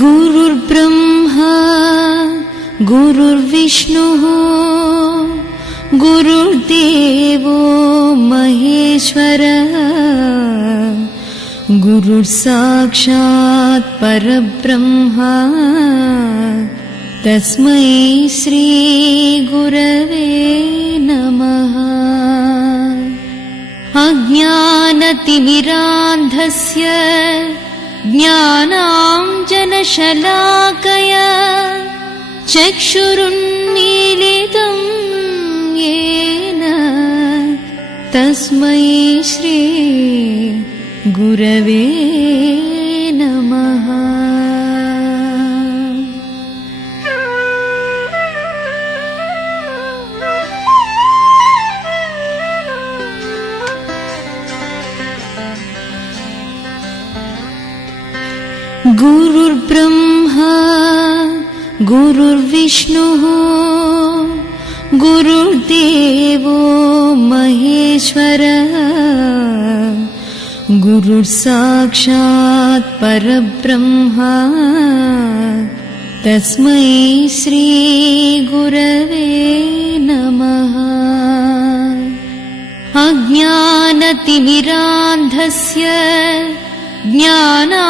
गुरुर्ब्रह्मा गुरुर्विष्णुः गुरुर्देवो महेश्वरः गुरुर्साक्षात् परब्रह्मा तस्मै श्री गुरवे नमः। अज्ञानतिमिरान्धस्य ज्ञानाञ्जनशलाकया चक्षुरुन्मीलितं येन तस्मै श्री गुरवे नमः। गुरुर्ब्रह्मा गुरुर्विष्णुः गुरुर्देवो महेश्वरः गुरुर्साक्षात् परब्रह्मा तस्मै श्री गुरवे नमः। अज्ञानतिमिरान्धस्य ज्ञानाञ्जनशलाकया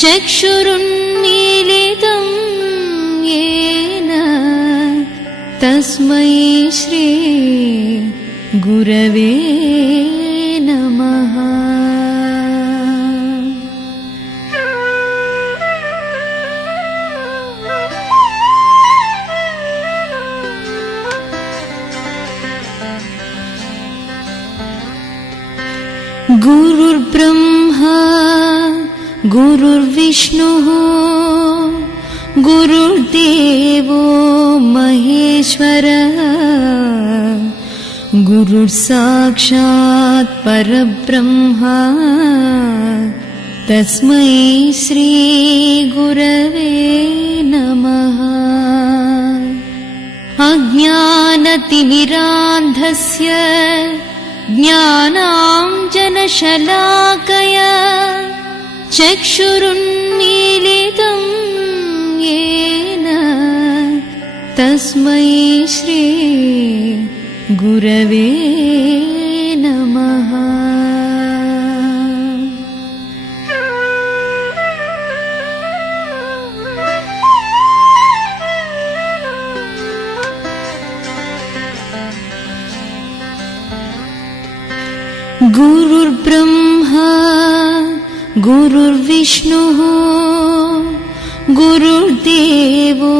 चक्षुरुन्मीलितं येन तस्मै श्री गुरवे नमः। गुरुर्ब्रह्मा गुरुर्विष्णुः गुरुर्देवो महेश्वरः गुरुर्साक्षात् परब्रह्मा तस्मै श्री गुरवे नमः। अज्ञानतिमिरान्धस्य ज्ञानाञ्जनशलाकया चक्षुरुन्मीलितं येन तस्मै श्री गुरवे नमः। गुरुर्ब्रह्मा गुरुर्विष्णुः गुरुर्देवो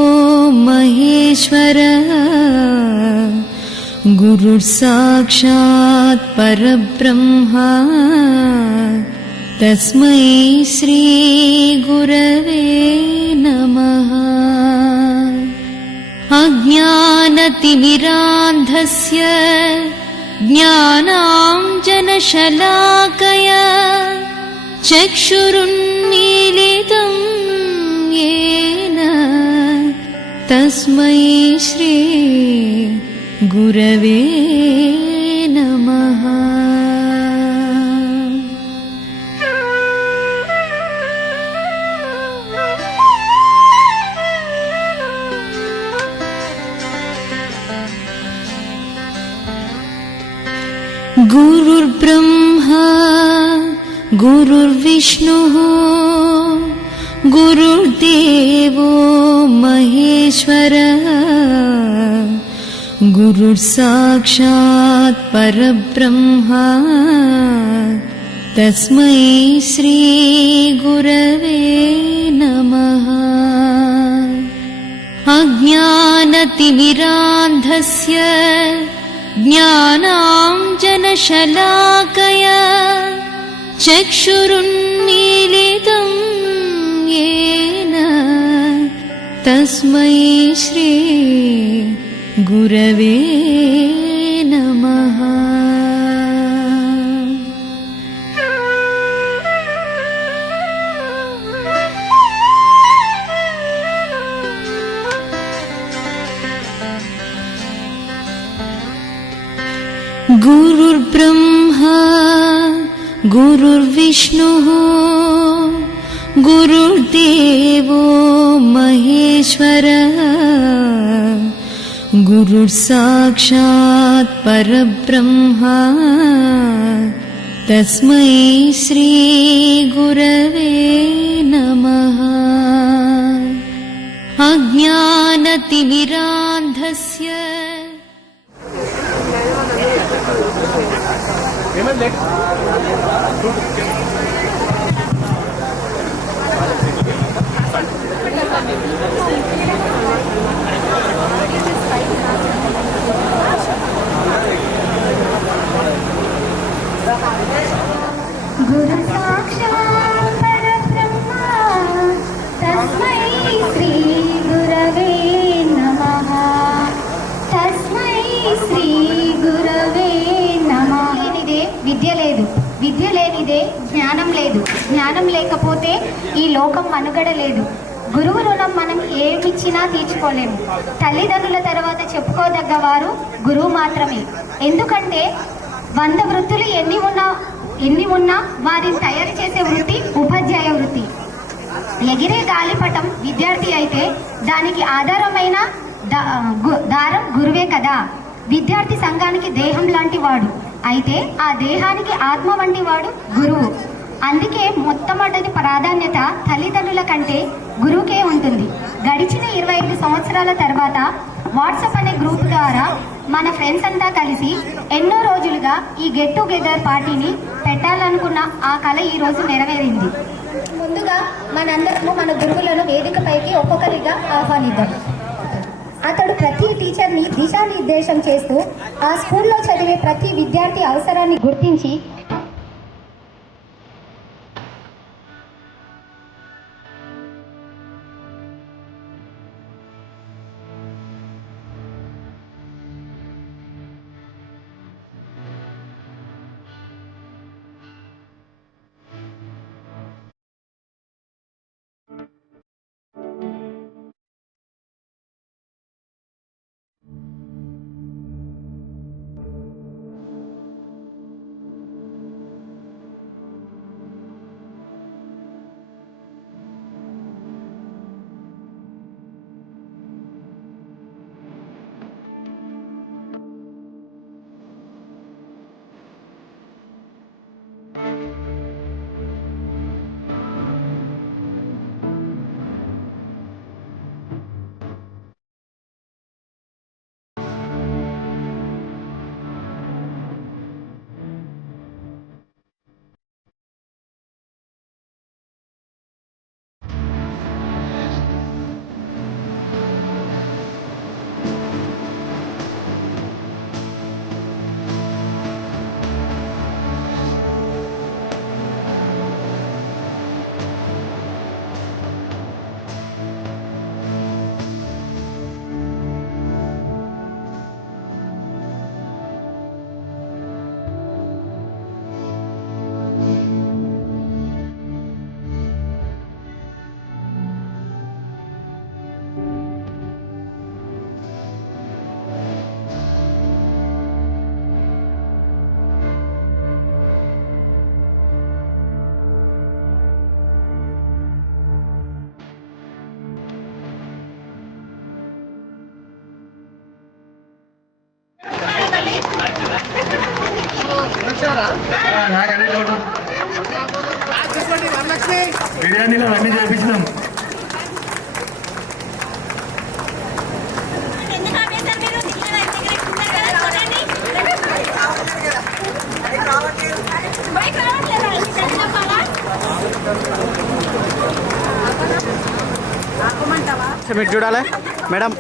महेश्वरः गुरुर्साक्षात् परब्रह्मा तस्मै श्री गुरवे नमः। अज्ञानतिमिरान्धस्य ज्ञानाञ्जनशलाकया चक्षुरुन्मीलितं येन तस्मै श्री गुरवे नमः। गुरुर्ब्रह्मा गुरुर्विष्णुः गुरुर्देवो महेश्वरः गुरुर्साक्षात् परब्रह्मा तस्मै श्री गुरवे नमः। अज्ञानतिमिरान्धस्य ज्ञानाञ्जनशलाकया चक्षुरुन्मीलितं येन तस्मै श्री गुरवे नमः। गुरुर्ब्रह्मा गुरुर्विष्णुः गुरुर्देवो महेश्वरः गुरुर्साक्षात् परब्रह्मा तस्मै श्री गुरवे नमः। अज्ञानतिमिरान्धस्य गुरु साक्षात् परब्रह्मा तस्मै श्री गुरवे नमः। तस्मै श्री गुरवे नमः। లేనిదే విద్య లేదు, విద్య లేనిదే జ్ఞానం లేదు, జ్ఞానం లేకపోతే ఈ లోకం మనుగడ లేదు. గురువు రుణం మనం ఏమిచ్చినా తీర్చుకోలేము. తల్లిదండ్రుల తర్వాత చెప్పుకోదగ్గ వారు గురువు మాత్రమే. ఎందుకంటే 100 వృత్తులు ఎన్ని ఉన్నా వారిని తయారు చేసే వృత్తి ఉపాధ్యాయ వృత్తి. ఎగిరే గాలిపటం విద్యార్థి అయితే దానికి ఆధారమైన దారం గురువే కదా. విద్యార్థి సంఘానికి దేహం లాంటి వాడు అయితే ఆ దేహానికి ఆత్మ వంటి వాడు గురువు. అందుకే మొట్టమొదటి ప్రాధాన్యత తల్లిదండ్రుల కంటే గురువుకే ఉంటుంది. గడిచిన 25 సంవత్సరాల తర్వాత వాట్సాప్ అనే గ్రూప్ ద్వారా మన ఫ్రెండ్స్ అంతా కలిసి ఎన్నో రోజులుగా ఈ గెట్ టుగెదర్ పార్టీని పెట్టాలనుకున్న ఆ కళ ఈ రోజు నెరవేరింది. ముందుగా మనందరము మన గురువులను వేదికపైకి ఒక్కొక్కరిగా ఆహ్వానిద్దాం. అతడు ప్రతి టీచర్ని దిశానిర్దేశం చేస్తూ ఆ స్కూల్లో చదివే ప్రతి విద్యార్థి అవసరాన్ని గుర్తించి బిర్యానీలో అన్నీ చేపించినాం. మీరు చూడాలి మేడం.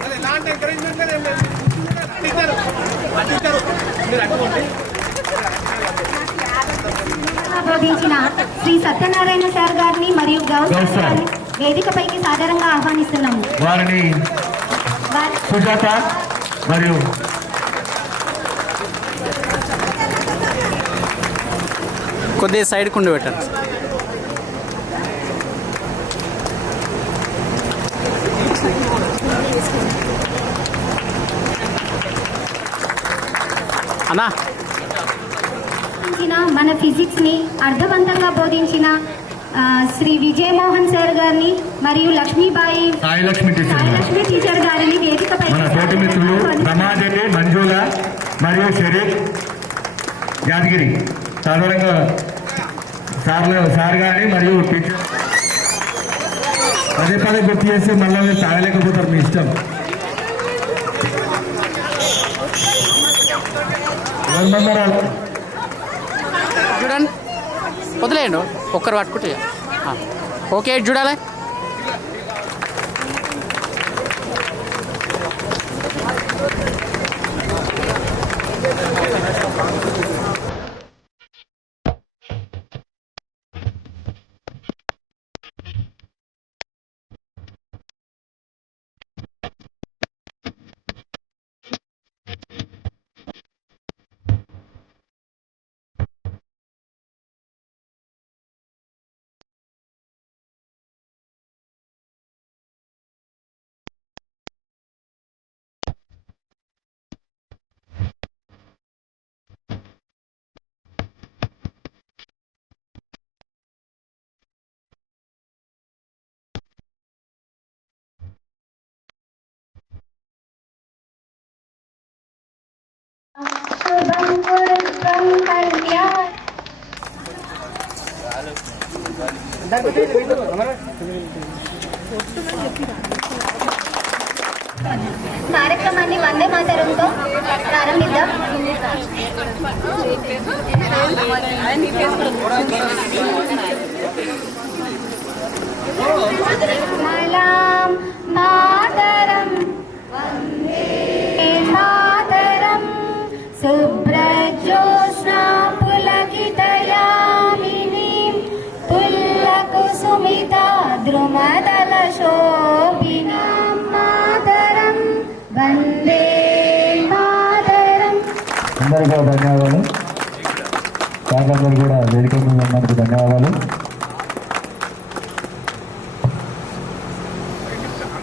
బోధించిన శ్రీ సత్యనారాయణ సార్ గారిని మరియు గౌస్ గారిని వేదికపైకి సాధారణంగా ఆహ్వానిస్తున్నాము. వారిని సుజాత మరియు కొద్దిగా సైడ్ కుండి పెట్టండి. అన్నా బోధించిన మన ఫిజిక్స్ని అర్థవంతంగా బోధించిన శ్రీ విజయమోహన్ సార్ గారిని మరియు లక్ష్మీబాయి సాయిలక్ష్మి టీచర్ గారిని వేదికపై మన తోటి మిత్రులు రమాదేవి మంజుల మరియు షరీఫ్ యాదగిరి సాధారణంగా సార్ గారి మరియు టీచర్ పదే పదే గుర్తు చేస్తే మళ్ళీ తాగలేకపోతారు మీ ఇష్టం. చూడండి వదిలేయండి ఒక్కరు పట్టుకుంటే ఓకే చూడాలి. శుభం కురుత్వం కళ్యాణ్. కార్యక్రమాన్ని వందే మాతరంతో ప్రారంభిద్దాం. మలాం మాతరం వందే మాతరం శుభ్రజ్యోత్స్నా పులకితయామినీం పుల్లకుసుమితా ద్రుమదల శోభినాం మాతరం వందే మాతరం. అందరికీ ధన్యవాదాలు. సార్లందరూ కూడా వేదిక మీద ఉన్నందుకు ధన్యవాదాలు.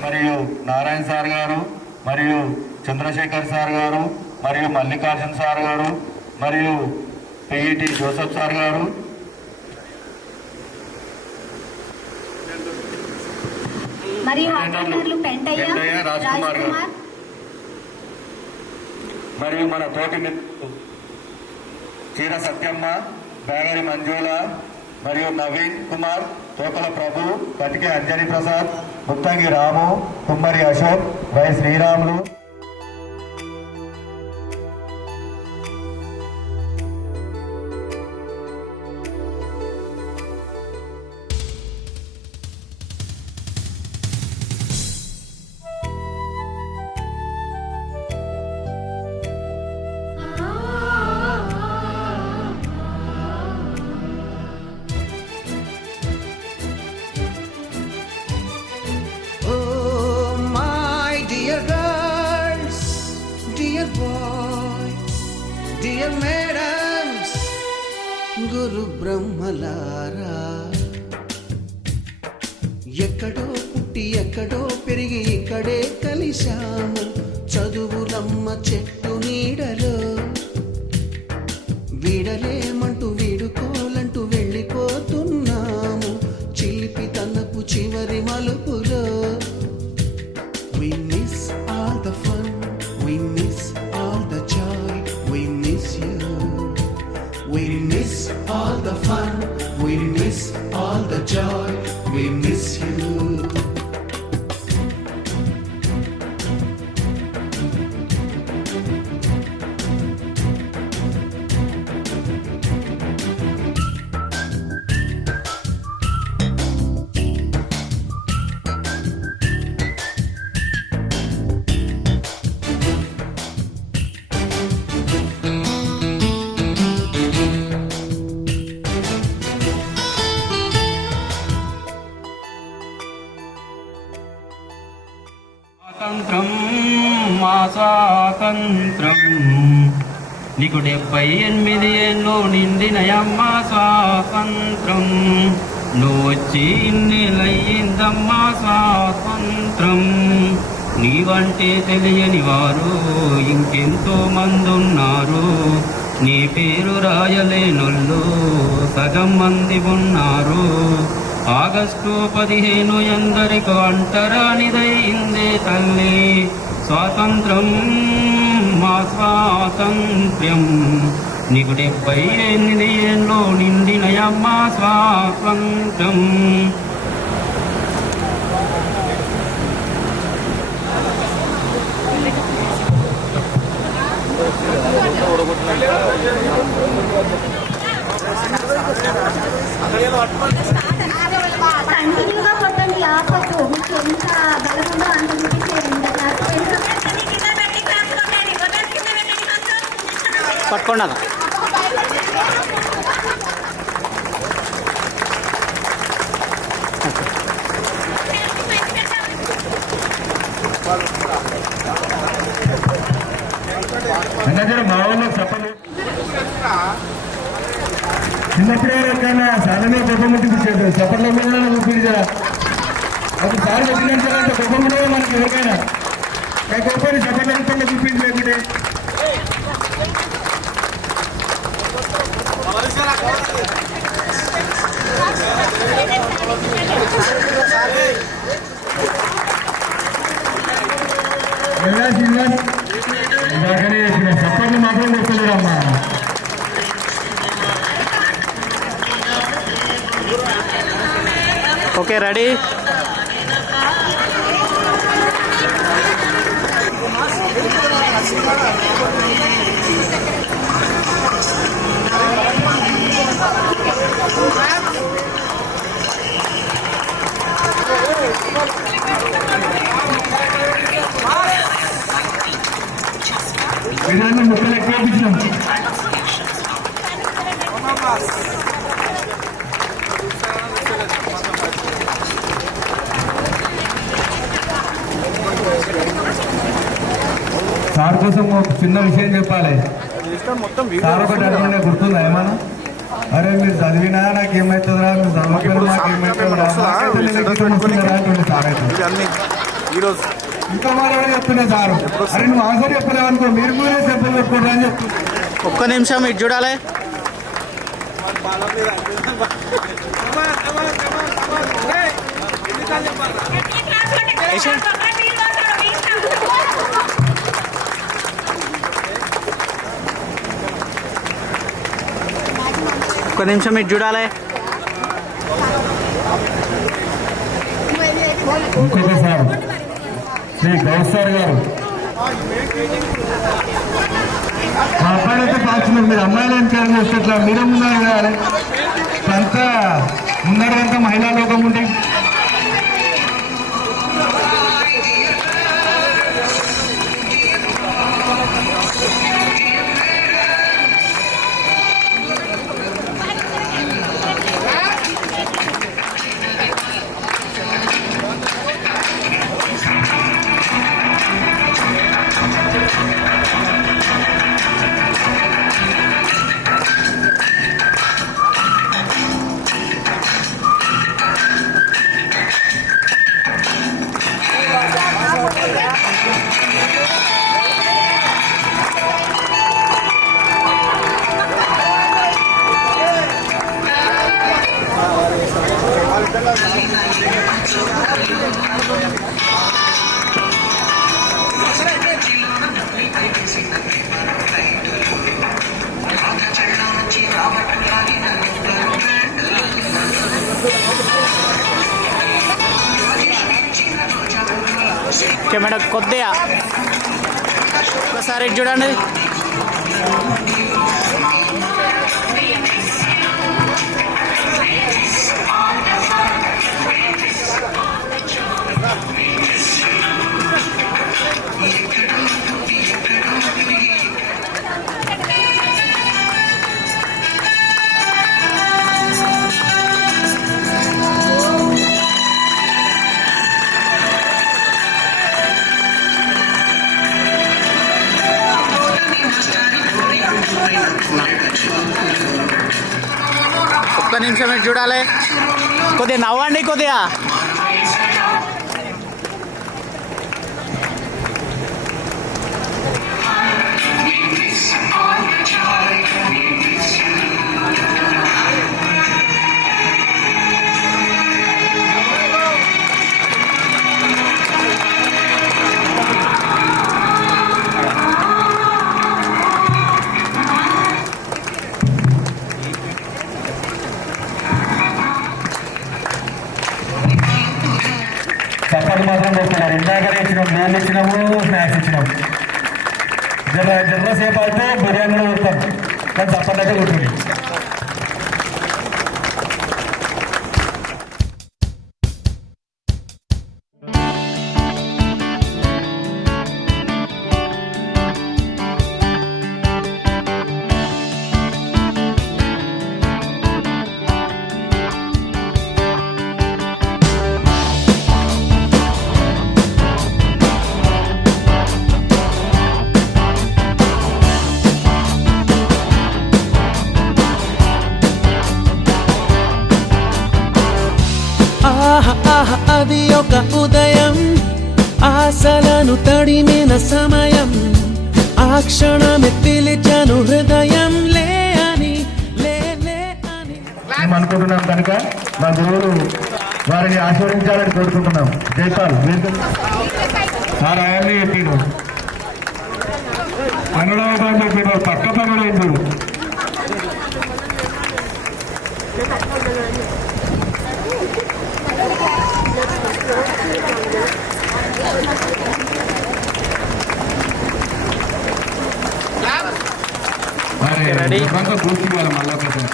మరియు నారాయణ సార్ గారు మరియు చంద్రశేఖర్ సార్ గారు మరియు మల్లికార్జున సార్ గారు మరియు పిఈటి జోసఫ్ సార్ గారు మరియు అటెండర్లు పెంటయ్య రాజ్ కుమార్ మరియు మన తోటి మిత్రులు చీర సత్యమ్మ, బేగరి మంజుల మరియు నవీన్ కుమార్, తోకల ప్రభు, Katike Anjani Prasad, Muthangi Ramu, Kummari Ashok, Y Sriramulu, dear madams, గురు బ్రహ్మలారా, ఎక్కడో పుట్టి ఎక్కడో పెరిగి ఇక్కడే కలిశాము చదువులమ్మ చెట్టు నీడలో. వీడలేమంటూ వీడుకోలంటూ వెళ్ళిపోతున్నాము చిలిపి తనపు చివరి మలుపులో. We miss all the fun, we miss all the joy, we miss you. We miss all the fun, we miss all the joy, we miss you. స్వాతంత్రం మా స్వాతంత్రం, నీకు 78 ఏళ్ళు నిండినయమ్మా స్వాతంత్రం, నువ్వు వచ్చి ఇన్నేళ్ళయ్యిందమ్మా స్వాతంత్రం. నీవంటే తెలియని వారు ఇంకెంతో మంది ఉన్నారు, నీ పేరు రాయలేనొళ్ళు సగం మంది ఉన్నారు. ఆగస్టు 15 ఎందరికో అంటరానిదైందే తల్లి. స్వాతంత్రం మా స్వాతంత్ర్యం, నీకు 78 ఏళ్ళు నిండినయమ్మ స్వాతంత్రం. కంటిన్యూగా కొట్టండి, ఆపద్దు. మీకు ఎంత బలముందో అంత చూపించేయండి. పట్టుకోండి. మా ఊళ్ళో చెప్పండి. చిన్నప్పుడే ఎక్కడన్నా సాధనే గొప్పముట్టి పిచ్చేది చప్పట్లో మీద చూపించా. అది సార్ వచ్చినంటే గొప్పముడే మనకి ఎవరికైనా గొప్పని చప్పట్ల రూపంలో చూపించి లేకుంటే శ్రీనివాస్ ఇలాగనే చప్పట్లు మాత్రం కొట్టలేదమ్మా. Okay, ready. ఏదైనా ముక్కలు ఎక్కువ ఇచ్చినాం. సార్ కోసం ఒక చిన్న విషయం చెప్పాలి. సార్ ఒకటి అడిగిన గుర్తుందా ఏమన్నా? అరే మీరు చదివినా నాకేమవుతుందిరా, మీరు చదవకపోయినా నాకేమవుతుందిరా, సార్ అయితే ఇంకా మరి చెప్తున్నా సారు. అరే నువ్వు ఆన్సర్ చెప్పలేవు అనుకో, మీరు కూడా చెప్పలు పెట్టుకోండి అని చెప్తున్నా. ఒక్క నిమిషం ఇటు చూడాలి. ఒక్క నిమిషం ఇటు చూడాలి. ఇంకొక సార్ శ్రీ గౌస్ సార్ గారు, మా అబ్బాయిలు అయితే పాల్చున్నారు, మీరు అమ్మాయిలు ఏం కేర్ చేసేట్లా మీరే ముందర కావాలి. అంతా ముందరంతా మహిళా లోకం ఉంటే కెమెరా కొద్దిగా ఒకసారి చూడండి. ఒక్క నిమిషం చూడాలి. కొద్దిగా నవ్వండి, కొద్దిగా బిర్యానీ ఇచ్చినాము, స్నాక్స్ ఇచ్చినాము. జర్ర సేపు అయితే బిర్యానీ కూడా కొడతాం, కానీ తప్పట్లయితే కొట్టుంది. ఆహ ఆహ అది ఒక ఉదయం, ఆశలను తడిమిన సమయం, ఆ క్షణమే పిలిచాను హృదయం లే అని, లే లే అని. మేము అనుకుంటున్నాం కనుక మా గురువులు వారిని ఆశీర్వదించాలని కోరుకుంటున్నాం. జైపాల్ సార్ అవన్నీ చెప్పిండు, పనులు చెప్పారు, పక్క పనులు ఏంటి. రెడీ పూర్తి ఇవ్వాలి మళ్ళీ ఒకసారి.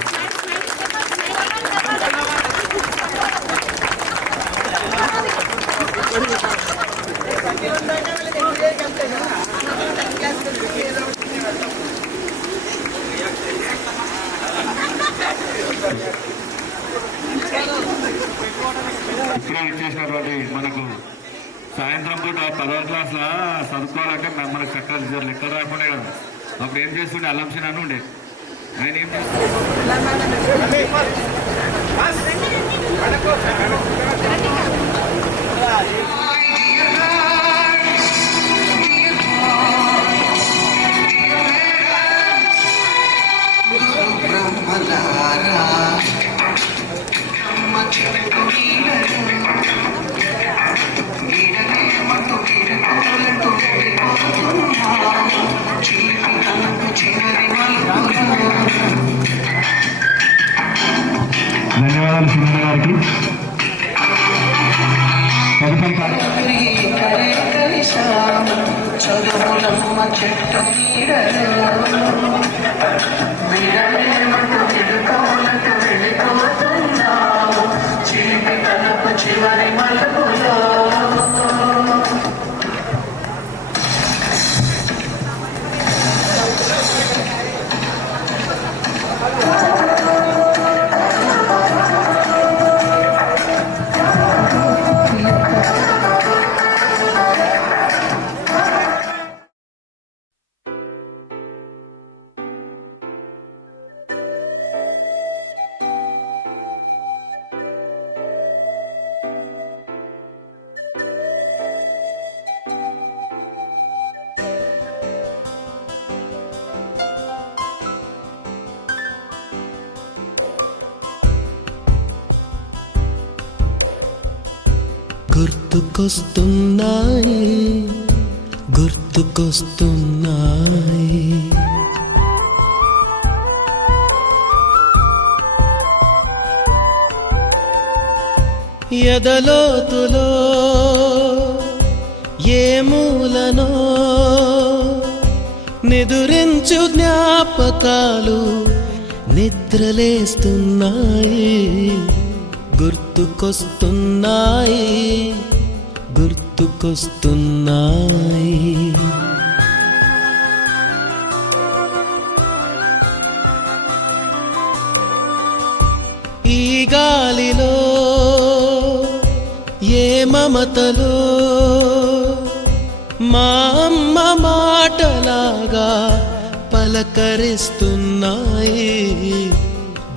ఇప్పుడే ఇచ్చేసినటువంటి మనకు సాయంత్రం పూట 10వ క్లాస్లో చదువుకోవాలంటే మనకు చక్కగా లెక్క రాకుండా కదా, అప్పుడు ఏం చేస్తుండే అలంషన్ అని ఉండే. ఆయన ఏం ధన్యవాదాలు సింగన్న గారికి. గుర్తుకొస్తున్నాయి, గుర్తుకొస్తున్నాయి. ఎదలోతులో ఏ మూలనో నిదురించు జ్ఞాపకాలు నిద్రలేస్తున్నాయి, గుర్తుకొస్తున్నాయి, గుర్తుకొస్తున్నాయి. ఈ గాలిలో ఏ మమతలో మా అమ్మ మాటలాగా పలకరిస్తున్నాయి,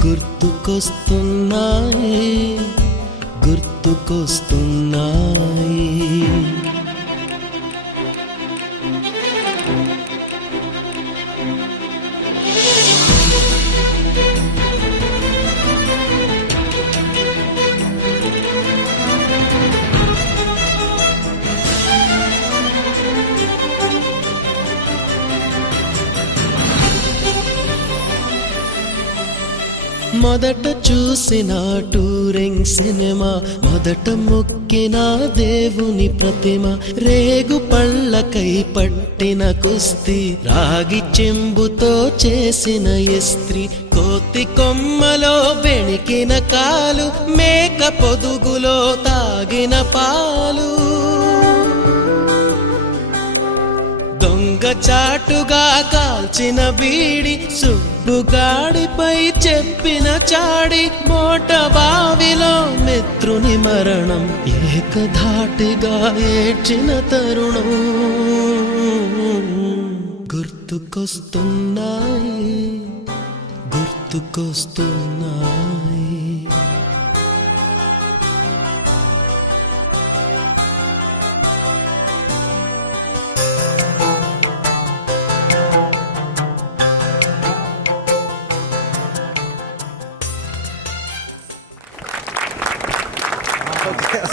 గుర్తుకొస్తున్నాయి, గుర్తుకొస్తున్నాయి. మొదట చూసిన టూరింగ్ సినిమా, మొదట మొక్కిన దేవుని ప్రతిమ, రేగు పళ్ళకై పట్టిన కుస్తీ, రాగి చెంబుతో చేసిన ఇస్త్రీ, కోతి కొమ్మలో బెణికిన కాలు, మేక పొదుగులో తాగిన పాలు, దొంగ చాటుగా కాల్చిన బీడి, సుబ్బుగాడిపై చెప్పిన చాడి, మోట బావిలో మిత్రుని మరణం, ఏకధాటిగా ఏడ్చిన తరుణం గుర్తుకొస్తున్నాయి, గుర్తుకొస్తున్నాయి.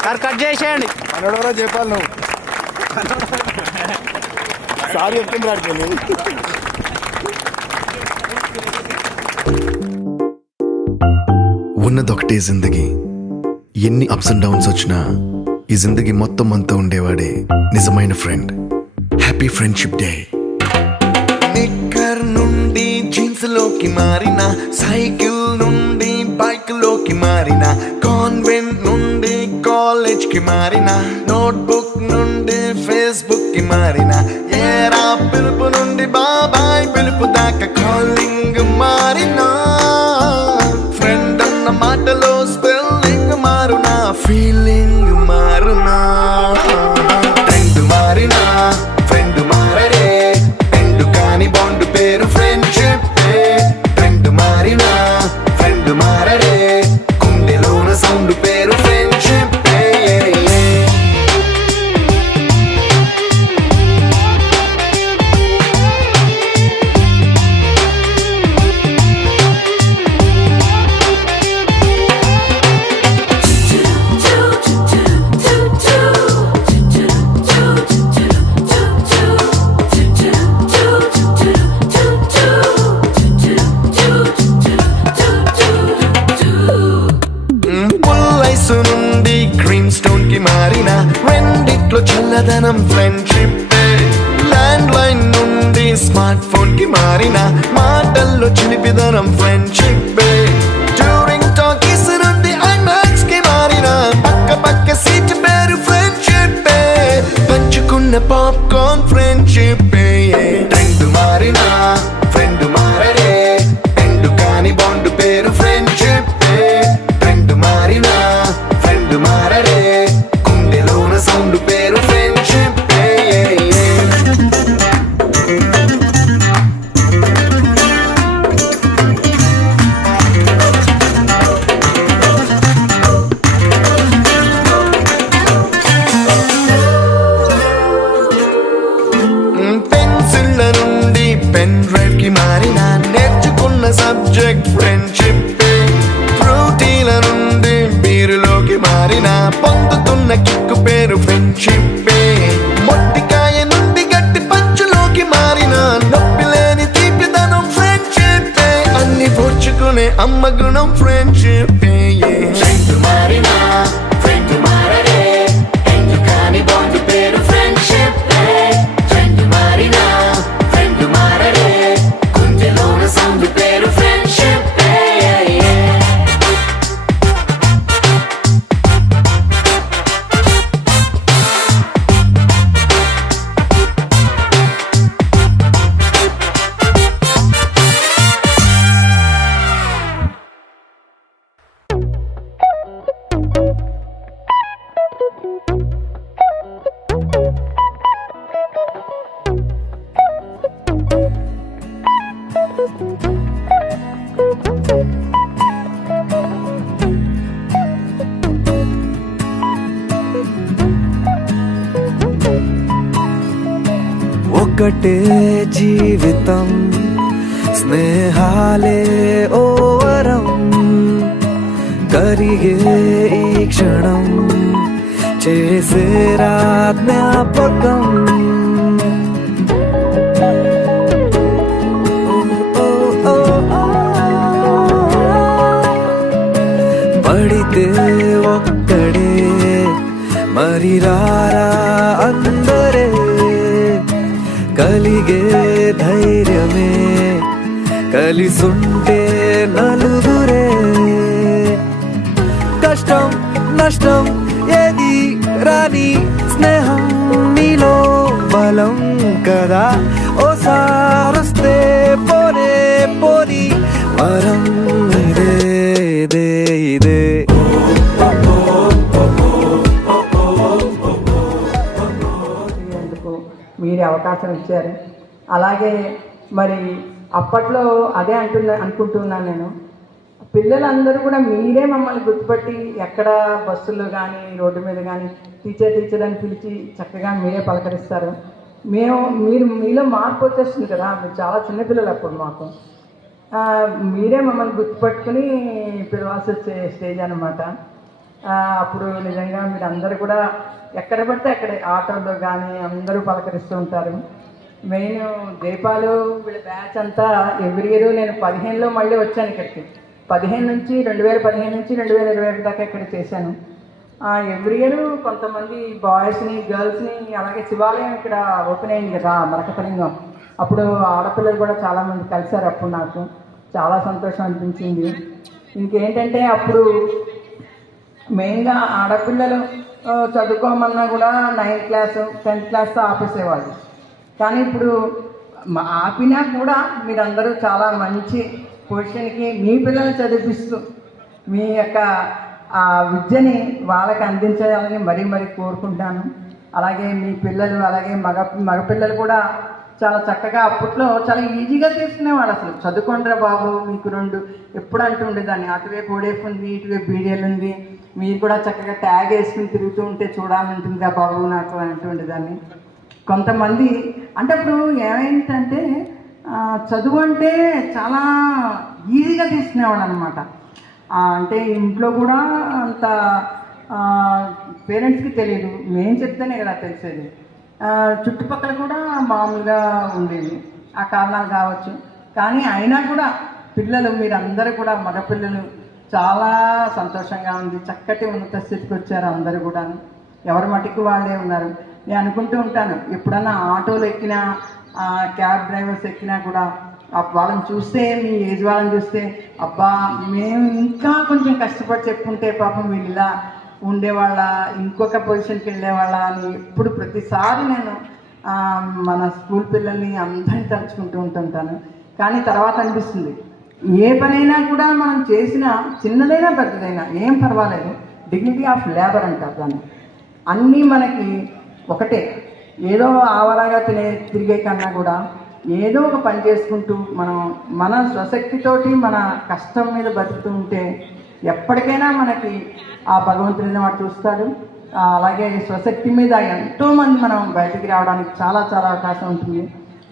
సార్ కట్ చేసేయండి. మనోడవరా చెప్పాలి నువ్వు. సారీ చెప్తుంది రాడుకోండి. ఉన్నదొకటే జిందగీ, ఎన్ని అప్స్ అండ్ డౌన్స్ వచ్చినా ఈ జిందగీ మొత్తం అంతా ఉండేవాడే నిజమైన ఫ్రెండ్. Happy friendship day. నిక్కర్ నుండి జీన్స్ లోకి మారిన, సైకిల్ నుండి బైక్ లోకి మారిన, కాన్వెంట్ నుండి కాలేజ్ కి మారిన, నోట్బుక్ నుండి ఫేస్బుక్ కి మారిన, ఏరా పిలుపు నుండి బాబాయ్ పిలుపు దాకా కాలింగ్ మారిన, ఫ్రెండ్ అన్న మాటలో స్పెల్లింగ్ మారునా, ఫీలింగ్ మారునా, ట్రెండ్ మారినా ఫ్రెండ్ మారడే, ట్రెండ్ కాని బాండ్ పేరు ఫ్రెండ్షిప్. ట్రెండ్ మారినా ఫ్రెండ్ మారడే, కుండెలోన సౌండ్ పేరు ఫ్రెండ్షిప్. పుల్లైసు నుండి గ్రీన్ స్టోన్ కి మారిన, రెండిట్లో చల్లదనం ఫ్రెండ్షిప్. ల్యాండ్ లైన్ నుండి స్మార్ట్ ఫోన్ కి మారిన, మాటల్లో చిలిపిదనం ఫ్రెండ్షిప్. డ్యూరింగ్ టాకీస్ నుండి ఐమాక్స్ కి మారిన, పక్క పక్క సీట్ పేరు ఫ్రెండ్షిప్. పంచుకున్న పాప్కార్న్ ఫ్రెండ్షిప్. ట్రెండ్ మారిన ఫ్రెండ్ మారడే, ట్రెండ్ కాని బాండ్ పేరు ఫ్రెండ్షిప్. ట్రెండ్ మారిన ఫ్రెండ్ మారడే, కుండెలోన సౌండ్ పేరు ఫ్రెండ్షిప్. పెన్సిళ్ళ నుండి పెన్ డ్రైవ్ కి మారిన, నేర్చుకున్న సబ్జెక్ట్ ఫ్రెండ్షిప్. ఫ్రూటీల నుండి బీరులోకి మారిన, పొందుతున్న కిక్కు పేరు ఫ్రెండ్షిప్. మొట్టికాయ నుండి గట్టి పంచులోకి మారిన, నొప్పి లేని తీపిదనం ఫ్రెండ్షిప్. అన్ని పోర్చుకునే అమ్మ గుణం ఫ్రెండ్షిప్. ఫ్రెండ్ మారిన ఫ్రెండ్ మారడే, ఎందు కాని బాండ్ పేరు ఫ్రెండ్షిప్. ఫ్రెండ్ మారిన ఫ్రెండ్ మారడే, కుండెలోన సౌండ్ పేరు ఫ్రెండ్షిప్. ఒకటే జీవితం, స్నేహాలే ఓవరం, కరిగే ఈ క్షణం చేసే జ్ఞాపకం. కలిగే ధైర్యమే కలిసుంటే నలుగురే కష్టం నష్టం ఏది రాని స్నేహం నీలో బలం కదా ఓసారొస్తే పోనే పోని వరం ఇదే ఇదే ఇదే ఎందుకు మీరే అవకాశం ఇచ్చారు. అలాగే మరి అప్పట్లో అదే అనుకుంటున్నాను నేను, పిల్లలందరూ కూడా మీరే మమ్మల్ని గుర్తుపట్టి ఎక్కడ బస్సుల్లో కానీ రోడ్డు మీద కానీ టీచర్ అని పిలిచి చక్కగా మీరే పలకరిస్తారు. మీలో మార్పు వచ్చేస్తుంది కదా, మీరు చాలా చిన్నపిల్లలు అప్పుడు మాకు, మీరే మమ్మల్ని గుర్తుపట్టుకుని పిలవాల్సి వచ్చే స్టేజ్ అనమాట. అప్పుడు నిజంగా మీరు అందరూ కూడా ఎక్కడ పడితే అక్కడే ఆటోలో కానీ అందరూ పలకరిస్తూ ఉంటారు. మెయిన్ దీపాలు వీళ్ళ బ్యాచ్ అంతా ఎవ్రీ ఇయర్ నేను 15లో మళ్ళీ వచ్చాను ఇక్కడికి. 2015 నుంచి 2021 దాకా ఇక్కడ చేశాను. ఎవ్రీ ఇయర్ కొంతమంది బాయ్స్ని గర్ల్స్ని, అలాగే శివాలయం ఇక్కడ ఓపెన్ అయింది కదా మరకతలింగం, అప్పుడు ఆడపిల్లలు కూడా చాలామంది కలిశారు. అప్పుడు నాకు చాలా సంతోషం అనిపించింది. ఇంకేంటంటే అప్పుడు మెయిన్గా ఆడపిల్లలు చదువుకోమన్నా కూడా 9th క్లాస్ 10th క్లాస్ ఆపేసేవాళ్ళు. కానీ ఇప్పుడు ఆపినా కూడా మీరందరూ చాలా మంచి పొజిషన్కి మీ పిల్లల్ని చదివిస్తూ మీ యొక్క విద్యని వాళ్ళకి అందించాలని మరీ కోరుకుంటాను. అలాగే మీ పిల్లలు, అలాగే మగపిల్లలు కూడా చాలా చక్కగా అప్పట్లో చాలా ఈజీగా తీసుకునేవాడు. అసలు చదువుకోండిరా బాబు మీకు 2 ఎప్పుడు అంటుండేదాన్ని, అటువైపు ఓడేపు ఉంది ఇటువైపు బీడియల్ ఉంది, మీరు కూడా చక్కగా ట్యాగ్ వేసుకుని తిరుగుతూ ఉంటే చూడాలంటుందిరా బాబు నాకు అంటుండేదాన్ని. కొంతమంది అంటే అప్పుడు ఏమైందంటే చదువు అంటే చాలా ఈజీగా తీసుకునేవాడు అనమాట. అంటే ఇంట్లో కూడా అంత పేరెంట్స్కి తెలియదు, మేము చెప్తేనే కదా తెలిసేది. చుట్టుపక్కల కూడా మామూలుగా ఉండేది, ఆ కారణాలు కావచ్చు. కానీ అయినా కూడా పిల్లలు మీరందరూ కూడా మగపిల్లలు చాలా సంతోషంగా ఉంది, చక్కటి ఉన్నత స్థితికి వచ్చారు అందరూ కూడా. ఎవరి మటుకు వాళ్ళే ఉన్నారు. నేను అనుకుంటూ ఉంటాను, ఎప్పుడన్నా ఆటోలు ఎక్కినా క్యాబ్ డ్రైవర్స్ ఎక్కినా కూడా వాళ్ళని చూస్తే, మీ ఏజ్ వాళ్ళని చూస్తే, అబ్బా మేము ఇంకా కొంచెం కష్టపడి చెప్పుకుంటే పాపం వీళ్ళు ఇలా ఉండేవాళ్ళ, ఇంకొక పొజిషన్కి వెళ్ళేవాళ్ళ అని ఎప్పుడు ప్రతిసారి నేను మన స్కూల్ పిల్లల్ని అందరినీ తలుచుకుంటూ ఉంటుంటాను. కానీ తర్వాత అనిపిస్తుంది, ఏ పనైనా కూడా మనం చేసిన చిన్నదైనా పెద్దదైనా ఏం పర్వాలేదు, డిగ్నిటీ ఆఫ్ లేబర్ అంటారు దాన్ని. అన్నీ మనకి ఒకటే, ఏదో ఆవరాగా తిరిగే కన్నా కూడా ఏదో ఒక పని చేసుకుంటూ మన స్వశక్తితోటి మన కష్టం మీద బతుకుతూ ఉంటే ఎప్పటికైనా మనకి ఆ భగవంతుడిని వాడు చూస్తాడు. అలాగే స్వశక్తి మీద ఎంతోమంది మనం బయటికి రావడానికి చాలా చాలా అవకాశం ఉంటుంది.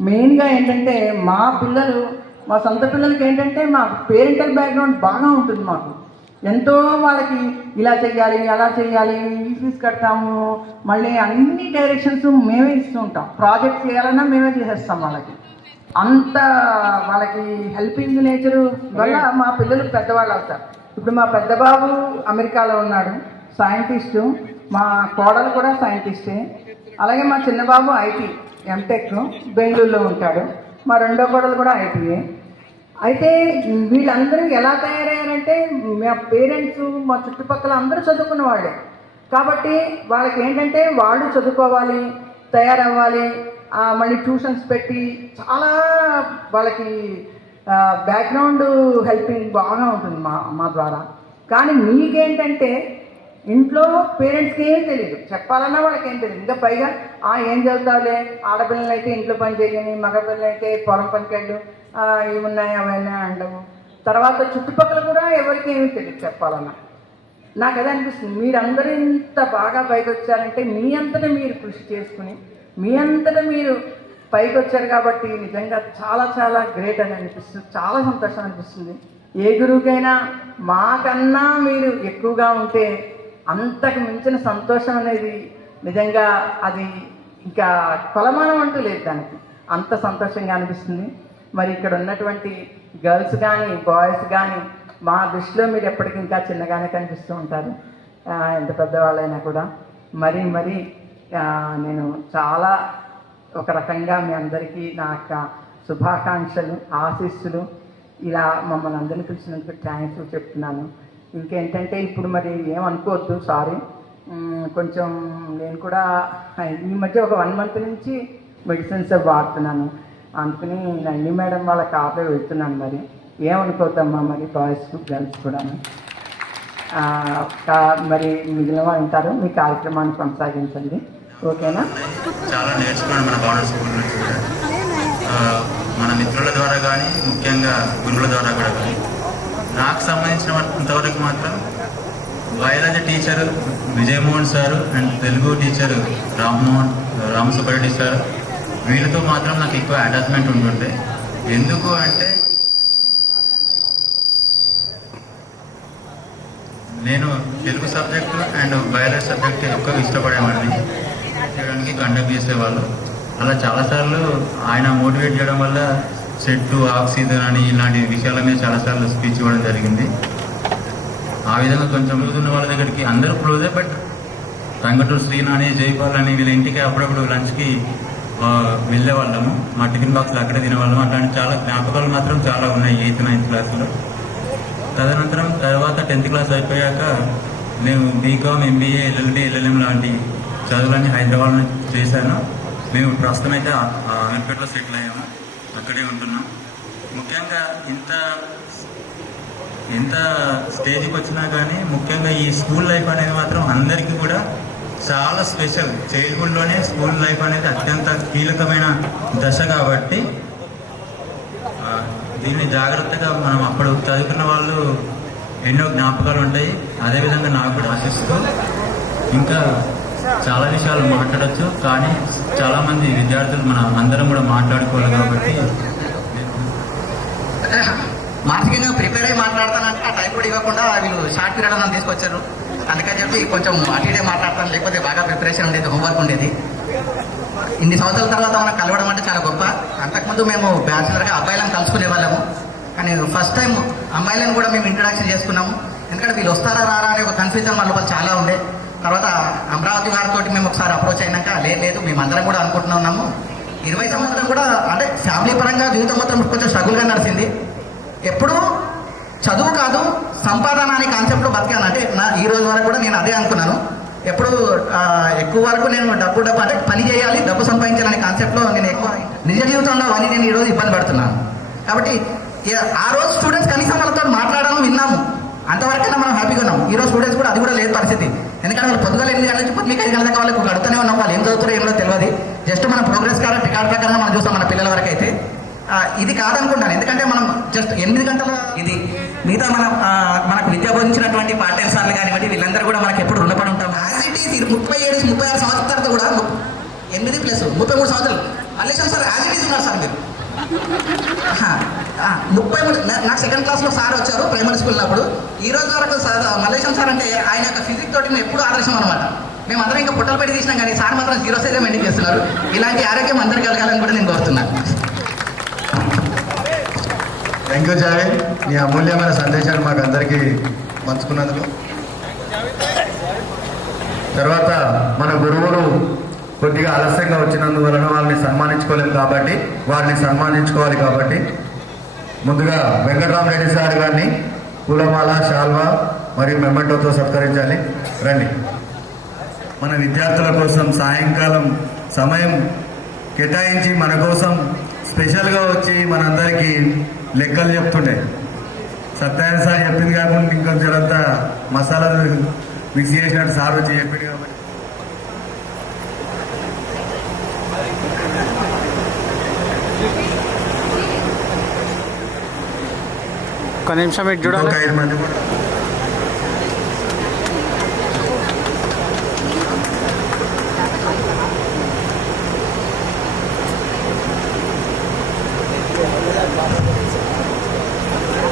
మెయిన్గా ఏంటంటే మా సొంత పిల్లలకి ఏంటంటే మా పేరెంటల్ బ్యాక్గ్రౌండ్ బాగా ఉంటుంది. మాకు ఎంతో వాళ్ళకి ఇలా చెయ్యాలి అలా చెయ్యాలి, ఈ ఫీజు కడతాము, మళ్ళీ అన్ని డైరెక్షన్స్ మేమే ఇస్తూ ఉంటాం. ప్రాజెక్ట్ చేయాలన్నా మేమే చేసేస్తాం వాళ్ళకి. అంత వాళ్ళకి హెల్పింగ్ నేచరు వల్ల మా పిల్లలు పెద్దవాళ్ళు అవుతారు. ఇప్పుడు మా పెద్ద బాబు అమెరికాలో ఉన్నాడు, సైంటిస్టు. మా కోడలు కూడా సైంటిస్టే. అలాగే మా చిన్న బాబు ఐటీ ఎంటెక్ బెంగళూరులో ఉంటాడు. మా రెండో కోడలు కూడా ఐటీయే. అయితే వీళ్ళందరూ ఎలా తయారయ్యారంటే మా పేరెంట్స్, మా చుట్టుపక్కల అందరూ చదువుకున్న వాళ్ళే. కాబట్టి వాళ్ళకి ఏంటంటే వాళ్ళు చదువుకోవాలి, తయారవ్వాలి, మళ్ళీ ట్యూషన్స్ పెట్టి చాలా వాళ్ళకి బ్యాక్గ్రౌండ్ హెల్పింగ్ బాగా ఉంటుంది మా ద్వారా. కానీ మీకేంటంటే ఇంట్లో పేరెంట్స్కి ఏం తెలియదు, చెప్పాలన్నా వాళ్ళకి ఏం తెలియదు. ఇంకా పైగా ఏం చదువుతావులే, ఆడపిల్లలు అయితే ఇంట్లో పని చేయని, మగపిల్లలు అయితే పొలం పనికెళ్ళు, ఏమున్నాయి అవన్నీ అండవు. తర్వాత చుట్టుపక్కల కూడా ఎవరికి ఏమీ తెలియదు చెప్పాలన్నా. నాకు అదే అనిపిస్తుంది, మీరందరూ ఇంత బాగా పైకి వచ్చారంటే మీ అంతటా మీరు కృషి చేసుకుని మీ అంతటా మీరు పైకి వచ్చారు కాబట్టి నిజంగా చాలా చాలా గ్రేట్ అని అనిపిస్తుంది. చాలా సంతోషం అనిపిస్తుంది. ఏ గురువుకైనా మాకన్నా మీరు ఎక్కువగా ఉంటే అంతకు మించిన సంతోషం అనేది నిజంగా అది ఇంకా కొలమానం అంటూ లేదు దానికి. అంత సంతోషంగా అనిపిస్తుంది. మరి ఇక్కడ ఉన్నటువంటి గర్ల్స్ కానీ బాయ్స్ కానీ మా దృష్టిలో మీరు ఎప్పటికీ ఇంకా చిన్నగానే కనిపిస్తూ ఉంటారు, ఎంత పెద్దవాళ్ళైనా కూడా. మరి నేను చాలా ఒక రకంగా మీ అందరికీ నా యొక్క శుభాకాంక్షలు, ఆశీస్సులు. ఇలా మమ్మల్ని అందరినీ పిలిచినందుకు థ్యాంక్స్ చెప్తున్నాను. ఇంకేంటంటే ఇప్పుడు మరి ఏమనుకోవద్దు, సారీ. కొంచెం నేను కూడా ఈ మధ్య ఒక 1 month నుంచి మెడిసిన్స్ వాడుతున్నాను. అందుకని నండి మేడం వాళ్ళ కాపే వెళ్తున్నాను. మరి ఏమనుకోవద్దమ్మా, మరి బాయ్స్ గర్ల్స్ కూడా. మరి మిగిలిన వాళ్ళు ఉంటారు, మీ కార్యక్రమాన్ని కొనసాగించండి. ఓకేనా? చాలా నేర్చుకున్నాను మన గవర్నమెంట్ స్కూల్ నుంచి కూడా. మన మిత్రుల ద్వారా కానీ, ముఖ్యంగా గురువుల ద్వారా కూడా కానీ. నాకు సంబంధించినంతవరకు మాత్రం biology teacher Vijayamohan sir and Telugu teacher Ramasubba Reddy sir, వీళ్ళతో మాత్రం నాకు ఎక్కువ అటాచ్మెంట్ ఉంటుండే. ఎందుకు అంటే నేను Telugu subject and biology subject ఎక్కువ ఇష్టపడేవాడిని, చేయడానికి కండక్ట్ చేసేవాళ్ళు. అలా చాలాసార్లు ఆయన మోటివేట్ చేయడం వల్ల చెట్టు, ఆక్సిజన్ అని ఇలాంటి విషయాల మీద చాలాసార్లు స్పీచ్ ఇవ్వడం జరిగింది. ఆ విధంగా కొంచెం క్లోజ్ ఉన్న వాళ్ళ దగ్గరికి, అందరూ క్లోజే, బట్ రంగటూరు శ్రీనాని, జైపాల్ అని వీళ్ళ ఇంటికి అప్పుడప్పుడు లంచ్కి వెళ్ళేవాళ్ళము. మా టిఫిన్ బాక్స్లో అక్కడే తినేవాళ్ళము. అట్లాంటి చాలా జ్ఞాపకాలు మాత్రం చాలా ఉన్నాయి 8th 9th క్లాస్లో. తదనంతరం తర్వాత 10th క్లాస్ అయిపోయాక నేను బీకామ్, ఎంబీఏ, ఎల్ఎల్బీ, ఎల్ఎల్ఎం లాంటి చదువులన్నీ హైదరాబాద్లో చేశాను. మేము ప్రస్తుతం అయితే అమీర్పేటలో సెటిల్ అయ్యాము, అక్కడే ఉంటున్నాం. ముఖ్యంగా ఎంత స్టేజ్కి వచ్చినా కానీ ముఖ్యంగా ఈ స్కూల్ లైఫ్ అనేది మాత్రం అందరికీ కూడా చాలా స్పెషల్. చైల్డ్హుడ్లోనే స్కూల్ లైఫ్ అనేది అత్యంత కీలకమైన దశ కాబట్టి దీన్ని జాగ్రత్తగా మనం అప్పుడు చదువుకున్న వాళ్ళు ఎన్నో జ్ఞాపకాలు ఉంటాయి. అదేవిధంగా నాకు కూడా ఆశిస్తూ ఇంకా చాలా విషయాలు మాట్లాడచ్చు, కానీ చాలామంది విద్యార్థులు మన అందరం కూడా మాట్లాడుకోవాలి కాబట్టి మానసికంగా ప్రిపేర్ అయ్యి మాట్లాడతానంటే ఆ టైం కూడా ఇవ్వకుండా వీళ్ళు షార్ట్ పీరియడ్ అని తీసుకొచ్చారు. అందుకని చెప్పి కొంచెం అటు ఇటే మాట్లాడతాను, లేకపోతే బాగా ప్రిపరేషన్ ఉండేది, హోంవర్క్ ఉండేది. ఇన్ని సంవత్సరాల తర్వాత మనం కలవడం అంటే చాలా గొప్ప. అంతకుముందు మేము బ్యాచులర్గా అబ్బాయిలను కలుసుకునే వాళ్ళము, కానీ ఫస్ట్ టైం అమ్మాయిలను కూడా మేము ఇంట్రడక్షన్ చేసుకున్నాము. ఎందుకంటే వీళ్ళు వస్తారా రారా అనే ఒక కన్ఫ్యూజన్ మన లోపల చాలా ఉండే. తర్వాత అమరావతి వారితో మేము ఒకసారి అప్రోచ్ అయినాక లేదు మేమందరం కూడా అనుకుంటున్నాము 20 సంవత్సరం కూడా అంటే ఫ్యామిలీ పరంగా జీవితం మొత్తం కొంచెం స్ట్రగుల్గా నడిచింది. ఎప్పుడూ చదువు కాదు సంపాదన అనే కాన్సెప్ట్లో బతికాను. అంటే ఈ రోజు వరకు కూడా నేను అదే అనుకున్నాను. ఎప్పుడు ఎక్కువ వరకు నేను డబ్బు అంటే పని చేయాలి, డబ్బు సంపాదించాలనే కాన్సెప్ట్లో నేను ఎక్కువ నిజ జీవితంలో అవన్నీ నేను ఈరోజు ఇబ్బంది పడుతున్నాను. కాబట్టి ఆ రోజు స్టూడెంట్స్ కనీసం వాళ్ళతో మాట్లాడడం విన్నాము, అంతవరకైనా మనం హ్యాపీగా ఉన్నాం. ఈ రోజు స్టూడెంట్స్ కూడా అది కూడా లేదు పరిస్థితి. ఎందుకంటే వాళ్ళు పొద్దుగా 8 గంటల నుంచి 9 గంటల దాకా వాళ్ళకి అడుగుతూనే ఉన్నాం. వాళ్ళు ఏం చదువుతారో ఏమో తెలియదు. జస్ట్ మన ప్రోగ్రెస్ కార్డు రికార్డ్ ప్రకారంగా మనం చూస్తాం మన పిల్లల వరకు అయితే. ఇది కాదనుకుంటాను, ఎందుకంటే మనం జస్ట్ 8 గంటల ఇది మిగతా మనకు విద్య బోధించినటువంటి పార్టైల్ సార్లు కానివ్వండి, వీళ్ళందరూ కూడా మనకి ఎప్పుడు రుణపడి ఉంటాం. యాజ్ ఇట్ ఈస్ 37-36 సంవత్సరాల తర్వాత కూడా 8 ప్లస్ 33 సంవత్సరాలు Mallesham sir as it is ఉన్నారు సార్. మీరు 33 నాకు 2nd క్లాస్లో సార్ వచ్చారు ప్రైమరీ స్కూల్ అప్పుడు. ఈ రోజు వరకు మల్లేశం సార్ అంటే ఆయన యొక్క ఫిజిక్స్ తోటి మేము ఎప్పుడు ఆదర్శం అనమాట. మేము అందరం ఇంకా పుట్టలు పెట్టి తీసినాం, కానీ సార్ మాత్రం 0 సైజ్ మెయింటైన్ చేస్తున్నారు. ఇలాంటి ఆరోగ్యం అందరు కలగాలని కూడా నేను కోరుతున్నాను. థ్యాంక్ యూ జావేద్, నీ అమూల్యమైన సందేశాన్ని మాకు అందరికీ పంచుకున్నందుకు. తర్వాత మన గురువులు కొద్దిగా ఆలస్యంగా వచ్చినందువలన వాళ్ళని సన్మానించుకోలేము కాబట్టి వారిని సన్మానించుకోవాలి. కాబట్టి ముందుగా వెంకటరామరెడ్డి సార్ గారిని పూలమాల, శాల్వా మరియు మెమెంటోతో సత్కరించాలి. రండి. మన విద్యార్థుల కోసం సాయంకాలం సమయం కేటాయించి మన కోసం స్పెషల్గా వచ్చి మనందరికీ లెక్కలు చెప్తుండే. సత్యనారాయణ సార్ చెప్పింది కాకుండా ఇంకొంచెం అంతా మసాలా మిక్స్ చేసినట్టు సార్ వచ్చి చెప్పింది కాబట్టి ఒక్క నిమిషం ఇటు చూడాలి. 5 మంది కూడా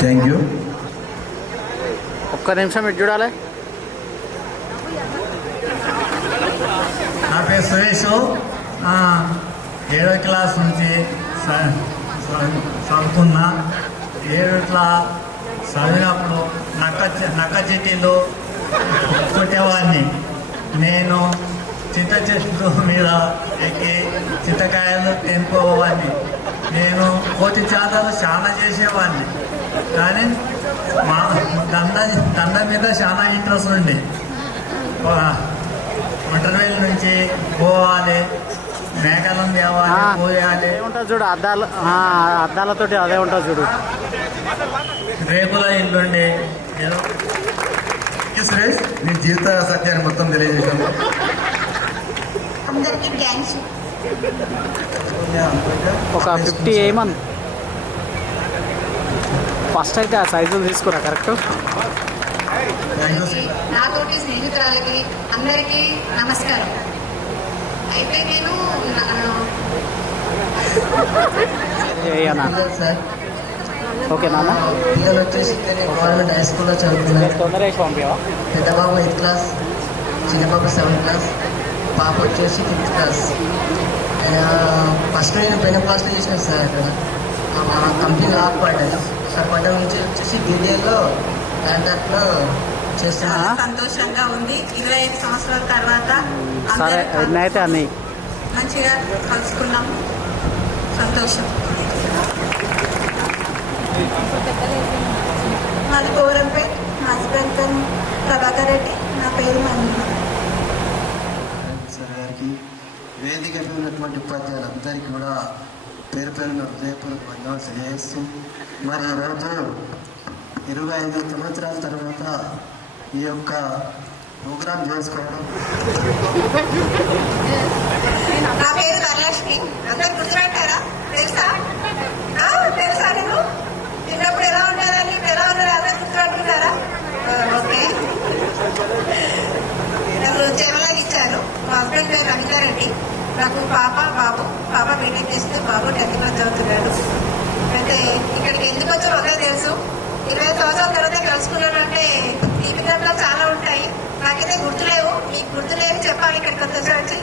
థ్యాంక్ యూ. ఒక్క నిమిషం ఇటు చూడాలి. నా పేరు సురేష్. 7వ క్లాస్ నుంచి చదువుకున్నా. 7వ క్లాస్ చదివినప్పుడు నక్క చిట్టీలు కొట్టేవాడిని. నేను చింత చెట్టు మీద ఎక్కి చింతకాయలు తెంపుకోవాడిని. నేను కోటి చేతలు చాలా చేసేవాడిని, కానీ మా దండ మీద చాలా ఇంట్రెస్ట్ ఉండి ఒంటరివేలు నుంచి పోవాలి, మేకలను తేవాలి, పోయాలి. ఉంటుంది చూడు, అద్దాలతోటి అదే ఉంటుంది చూడు. రేపుల ఇల్లుండి ఏదో సురేష్, నీ జీవిత సత్యాన్ని మొత్తం తెలియజేశాను. అందరికీ థ్యాంక్స్. ఒక 50 ఏమన్ ఫస్ట్ అయితే ఆ సైజులు తీసుకురా కరెక్ట్. నాతోటి స్నేహితురాలకి అందరికీ నమస్కారం. అయితే నేను సార్ ఓకే నాన్న. పిల్లలు వచ్చేసి గవర్నమెంట్ హై స్కూల్లో చదువుతున్నారు. తొందరగా పంపించవా? పెద్ద బాబు 8th క్లాస్, చిన్న బాబు 7th క్లాస్, పాప వచ్చేసి 5th క్లాస్. ఫస్ట్ నేను పెద్ద క్లాస్లో చేసినాను సార్. అక్కడ మా కంపెనీలో ఆఫ్ పడ్డాను సార్. పడ్డ నుంచి వచ్చేసి గిరిజలో కాంట్రాక్ట్లో చేస్తున్నాను. సంతోషంగా ఉంది. 25 సంవత్సరాల తర్వాత సరే అయితే అన్నీ మంచిగా కలుసుకున్నాం. సంతోషం. మాది కోరంపేట్. మా హస్బెండ్ పేరు ప్రభాకర్ రెడ్డి, నా పేరు మనీ. సార్ గారికి, వేదిక ఉన్నటువంటి ఉపాధ్యాయులందరికీ కూడా పేరు పేరున హృదయపూర్వక వందనాలు తెలియజేస్తూ, మరి ఈరోజు 25 సంవత్సరాల తర్వాత ఈ యొక్క ప్రోగ్రాం చేసుకోవడం. నా పేరు వరలక్ష్మి. అందరు గుర్తుపెట్టారా? తెలుసా? తెలుసా? నేను చిన్నప్పుడు ఎలా ఉంటారని, ఇప్పుడు ఎలా ఉన్నారు అందరు గుర్తుపెట్టుకుంటారా? ఓకే. నాకు చెరలాగా ఇచ్చారు. మా హస్బెండ్ పేరు రవితారెడ్డి. నాకు బాబు. పాప బీటెక్ చేస్తే బాబు 10th క్లాస్ చదువుతున్నాడు. అయితే ఇక్కడికి ఎందుకు వచ్చారో ఒకే తెలుసు. 20 సంవత్సరాల తర్వాత కలుసుకున్నాను అంటే ఈ పిల్లల్లో చాలా ఉంటాయి. నాకైతే గుర్తులేవు. మీకు గుర్తులేవు చెప్పాలి ఇక్కడికి వచ్చేసరికి.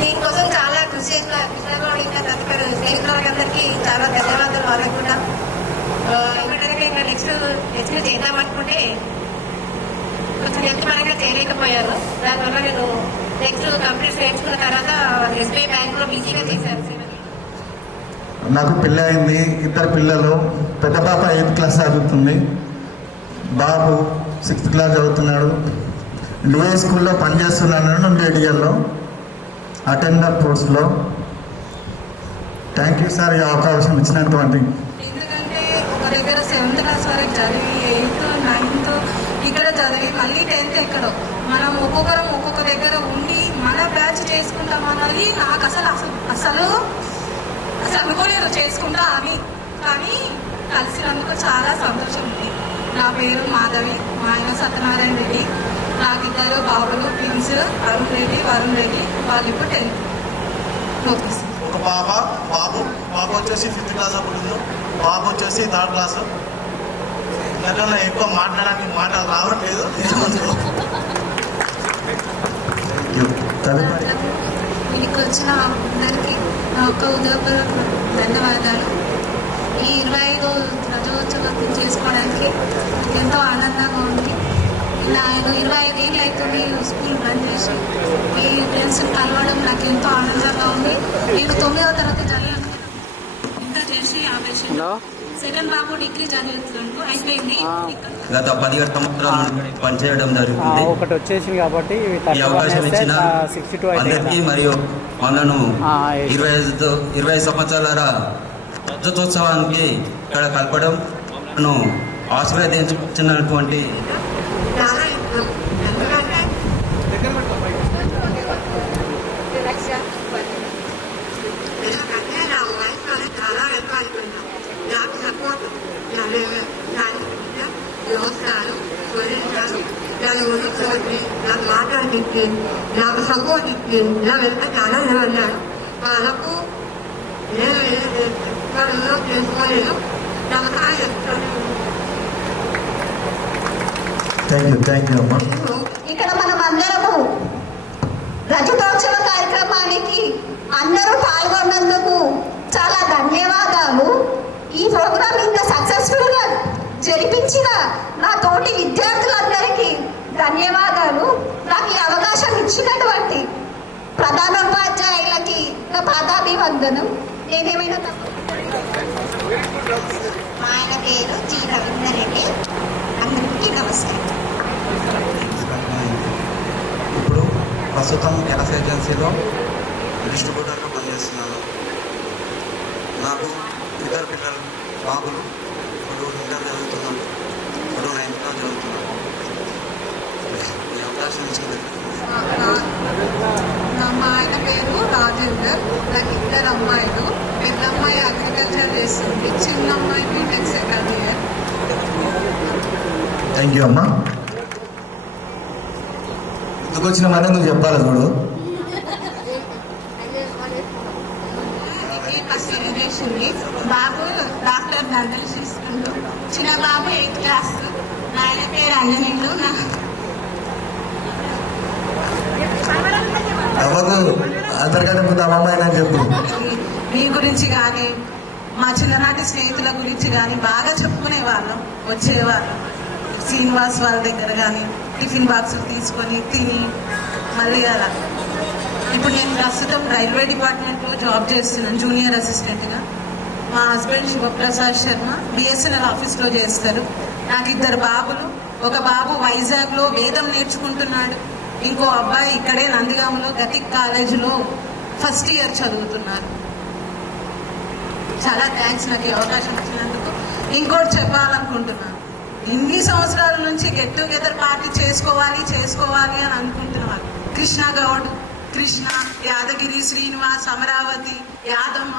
దీనికోసం చాలా కృషి చేసిన కృష్ణగౌడ్ ఇంకా తదుపరి స్నేహితులందరికీ చాలా ధన్యవాదాలు. వాళ్ళకు కూడా ఇప్పటివరకు ఇంకా నెక్స్ట్ చేద్దామనుకుంటే కొంచెం హెల్త్ పరంగా చేయలేకపోయారు. దానివల్ల నేను నెక్స్ట్ కంప్లీట్ చేయించుకున్న తర్వాత SBI బ్యాంకులో బిజీగా చేశాను. నాకు పెళ్ళి అయింది. 2 పిల్లలు. పెద్ద పాప 8th క్లాస్ చదువుతుంది, బాబు 6th క్లాస్ చదువుతున్నాడు. డిఐ స్కూల్లో పనిచేస్తున్నాను ఏడియాల్లో, అటెండర్ పోస్ట్లో. థ్యాంక్ యూ సార్ ఈ అవకాశం ఇచ్చినటువంటి. ఎందుకంటే ఒక దగ్గర 7th క్లాస్ వరకు చదివి 8th 9th ఇక్కడ చదివి మళ్ళీ 10th ఎక్కడో మనం ఒక్కొక్కరం ఒక్కొక్క దగ్గర ఉండి మన బ్యాచ్ చేసుకుంటామన్నది నాకు అసలు అనుకోలేదు చేసుకుంటా అని. కానీ కలిసినందుకు చాలా సంతోషం ఉంది. నా పేరు మాధవి, మా ఆయన సత్యనారాయణ రెడ్డి. నాకు 2 బాబులు, ట్విన్స్, అరుణ్ రెడ్డి, వరుణ్ రెడ్డి. వాళ్ళు ఇప్పుడు 10th. ఒక బాబు వచ్చేసి 5th క్లాస్ అప్పుడు, బాబు వచ్చేసి 3rd క్లాస్. దాంట్లో ఎక్కువ మాట్లాడడానికి మాటలు రావట్లేదు. వీడికి వచ్చిన అందరికీ నా యొక్క ఉదయపూర్వక ధన్యవాదాలు. ఈ 25వ రజోత్సవం చేసుకోవడానికి ఎంతో ఆనందంగా ఉంది. నాకు 25 ఏళ్ళు అవుతుంది స్కూల్ బంద్ చేసి. ఈ ఫ్రెండ్స్ని కలవడం నాకు ఎంతో ఆనందంగా ఉంది. నేను 9వ తరగతి చదివాను. ఇంకా చేసి 50 సెకండ్ బాబు డిగ్రీ చదువుతున్నాడు. అయిపోయింది. గత 17 సంవత్సరాల నుండి పనిచేయడం జరుగుతుంది. ఒకటి వచ్చేసింది కాబట్టి ఈ అవకాశం ఇచ్చిన అందరికీ మరియు మనను 25 సంవత్సరాల రజతోత్సవానికి ఇక్కడ కలపడం, మనను ఆశీర్వదించినటువంటి నాకు మాట్లాడితే నాకు సపోర్ట్ ఇచ్చి నా వెంట చాలా అన్నాడు. వాళ్ళకు నేను చేసుకోలేదు. ఇక్కడ మనం అందరము రజతోత్సవ కార్యక్రమానికి అందరూ పాల్గొన్నందుకు చాలా ధన్యవాదాలు. ఈ ప్రోగ్రామ్ ఇంకా సక్సెస్ఫుల్ గా జరిపించిన నా తోటి విద్యార్థులందరికీ ధన్యవాదాలు. నాకు ఈ అవకాశం ఇచ్చినటువంటి ప్రధానోపాధ్యాయులకి నా పాదాభివందనం. నేనేమైనా మా ఆయన పేరు జి రవీందర్ రెడ్డి. అందరికీ నమస్కారం. ఇప్పుడు ప్రస్తుతం గ్యాస్ ఏజెన్సీలో డిస్ట్రిబ్యూటర్గా పనిచేస్తున్నాను. నాకు ఇద్దరు పిల్లలు బాబులు, ఇప్పుడు ఇంటర్ చదువుతున్నాను, ఇప్పుడు 9th క్లాస్ చదువుతున్నాను. ఈ అవకాశం ఇచ్చింది. మా ఆయన పేరు రాజేందర్. నాకు ఇద్దరు అమ్మాయిలు. పెద్ద అమ్మాయి అగ్రికల్చర్ చేస్తుంది, చిన్న అమ్మాయి BTech second year. Thank you అమ్మా. ఎందుకు వచ్చిన మనీ నువ్వు చెప్పాలి చూడు. బాబు డాక్టర్ దండలు చేస్తుండ్రు. చిన్న బాబు 8th క్లాస్. ఆయన పేరు అంజనీయుడు. అవ్వకు ఆధార్ కార్డు ముందు అమ్మాయి అని చెప్పు. మీ గురించి కానీ మా చిన్ననాటి స్నేహితుల గురించి కానీ బాగా చెప్పుకునేవాళ్ళం, వచ్చేవాళ్ళం. శ్రీనివాస్ వాళ్ళ దగ్గర కానీ టిఫిన్ బాక్సులు తీసుకొని తిని మళ్ళీ అలా. ఇప్పుడు నేను ప్రస్తుతం రైల్వే డిపార్ట్మెంట్లో జాబ్ చేస్తున్నాను, జూనియర్ అసిస్టెంట్గా. మా హస్బెండ్ శివప్రసాద్ శర్మ బిఎస్ఎన్ఎల్ ఆఫీస్లో చేస్తారు. నాకు ఇద్దరు బాబులు. ఒక బాబు వైజాగ్లో వేదం నేర్చుకుంటున్నాడు, ఇంకో అబ్బాయి ఇక్కడే నందిగామలో గతిక్ కాలేజీలో ఫస్ట్ ఇయర్ చదువుతున్నారు. చాలా థ్యాంక్స్ నాకు ఈ అవకాశం ఇచ్చినందుకు. ఇంకోటి చెప్పాలనుకుంటున్నాను, ఇన్ని సంవత్సరాల నుంచి గెట్ టుగెదర్ పార్టీ చేసుకోవాలి అని అనుకుంటున్నారు. కృష్ణ గౌడ్, కృష్ణ, యాదగిరి, శ్రీనివాస్, అమరావతి, యాదమ్మ,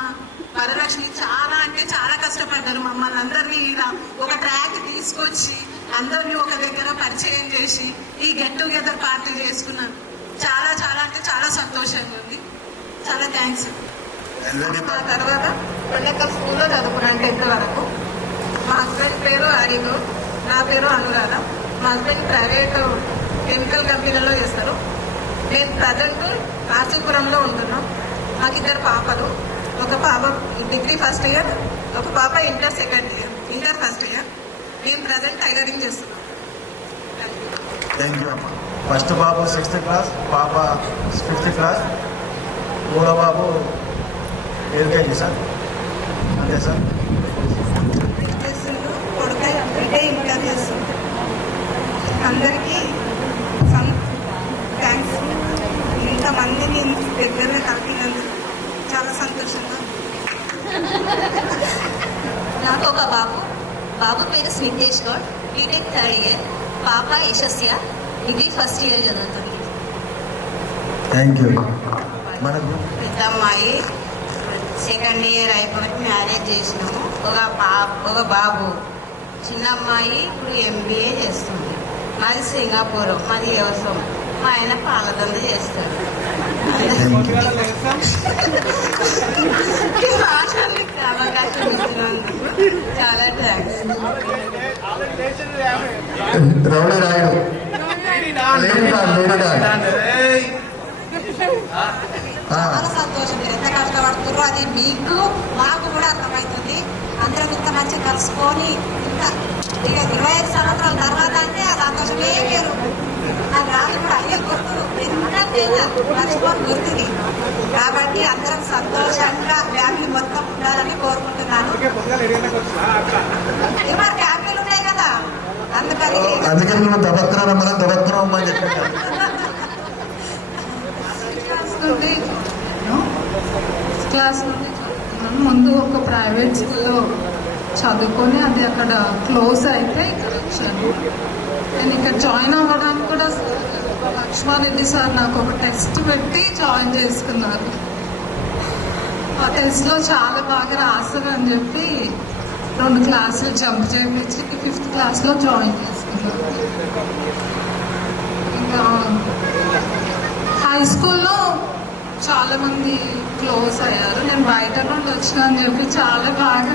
వరలక్ష్మి చాలా అంటే చాలా కష్టపడ్డారు. మమ్మల్ని అందరినీ ఇలా ఒక ట్రాక్ తీసుకొచ్చి అందరినీ ఒక దగ్గర పరిచయం చేసి ఈ గెట్ టుగెదర్ పార్టీ చేసుకున్నాను. చాలా చాలా అంటే చాలా సంతోషంగా ఉంది. చాలా థ్యాంక్స్. ఆ తర్వాత పెళ్ళెక్కల స్కూల్లో చదువుకున్నాను 10th వరకు. మా హస్బెండ్ పేరు హరిను, నా పేరు అనురాధ. మా హస్బెండ్ ప్రైవేట్ కెమికల్ కంపెనీలో చేస్తారు. నేను ప్రజెంట్ నరసింపురంలో ఉంటున్నాం. నాకు ఇద్దరు పాపలు. ఒక పాప డిగ్రీ ఫస్ట్ ఇయర్, ఒక పాప inter second year, inter first year. నేను ప్రజెంట్ టైలరింగ్ చేస్తున్నాను. థ్యాంక్ యూ అమ్మా. ఫస్ట్ బాబు 6th క్లాస్, పాప 5th క్లాస్, మూడో బాబు ఎల్కేజీ సార్. అంతే సార్. ఇంటర్ చేస్తుంది. అందరికీ థ్యాంక్స్. ఇంతమందిని దగ్గరనే కలిపినందుకు చాలా సంతోషంగా. నాకు ఒక బాబు పేరు స్మితేష్ గౌడ్, బీటెక్ 3rd ఇయర్. పాప యశస్య, డిగ్రీ ఫస్ట్ ఇయర్ చదువుతుంది. Thank you. మనకు పెద్ద అమ్మాయి సెకండ్ ఇయర్ అయిపోయి మ్యారేజ్ చేసినాము. ఒక బాబు. చిన్న అమ్మాయి ఇప్పుడు MBA చేస్తుంది. మాది సింగపూర్, మాది వ్యవసాయం. మా ఆయన పాలదండ చేస్తాడు. అవకాశం ఇచ్చినందుకు చాలా థ్యాంక్స్. రౌడీ రాయుడు చాలా సంతోషం. మీరు ఎంత కష్టపడుతున్నారు అది మీకు మాకు కూడా అర్థమవుతుంది. అందరం ఇంత మంచిగా కలుసుకొని ఇంత ఇక 25 సంవత్సరాల తర్వాత అంటే ఆ సంతోషమే వేరు. అది రాదు కూడా అయ్యే గుర్తు మర్చిపోని గుర్తుంది. కాబట్టి అందరం సంతోషంగా ఫ్యామిలీ మొత్తం ఉండాలని కోరుకుంటున్నాను. మరి ఫ్యామిలీలు ఉన్నాయి కదా, అందుకని నువ్వు దబక్రానమ్మా దబక్రానమ్మా అని చెప్పాను. క్లాస్ నుండి ముందు ఒక ప్రైవేట్ స్కూల్లో చదువుకొని అది అక్కడ క్లోజ్ అయితే ఇక్కడ వచ్చాను. నేను ఇక్కడ జాయిన్ అవ్వడానికి కూడా లక్ష్మారెడ్డి సార్ నాకు ఒక టెస్ట్ పెట్టి జాయిన్ చేసుకున్నారు. ఆ టెస్ట్లో చాలా బాగా రాశాను అని చెప్పి 2 క్లాసులు జంప్ చేయించి 5th క్లాస్లో జాయిన్ చేసుకున్నాను. ఇంకా హై స్కూల్లో చాలా మంది క్లోజ్ అయ్యారు. నేను బయట నుండి వచ్చినా అని చెప్పి చాలా బాగా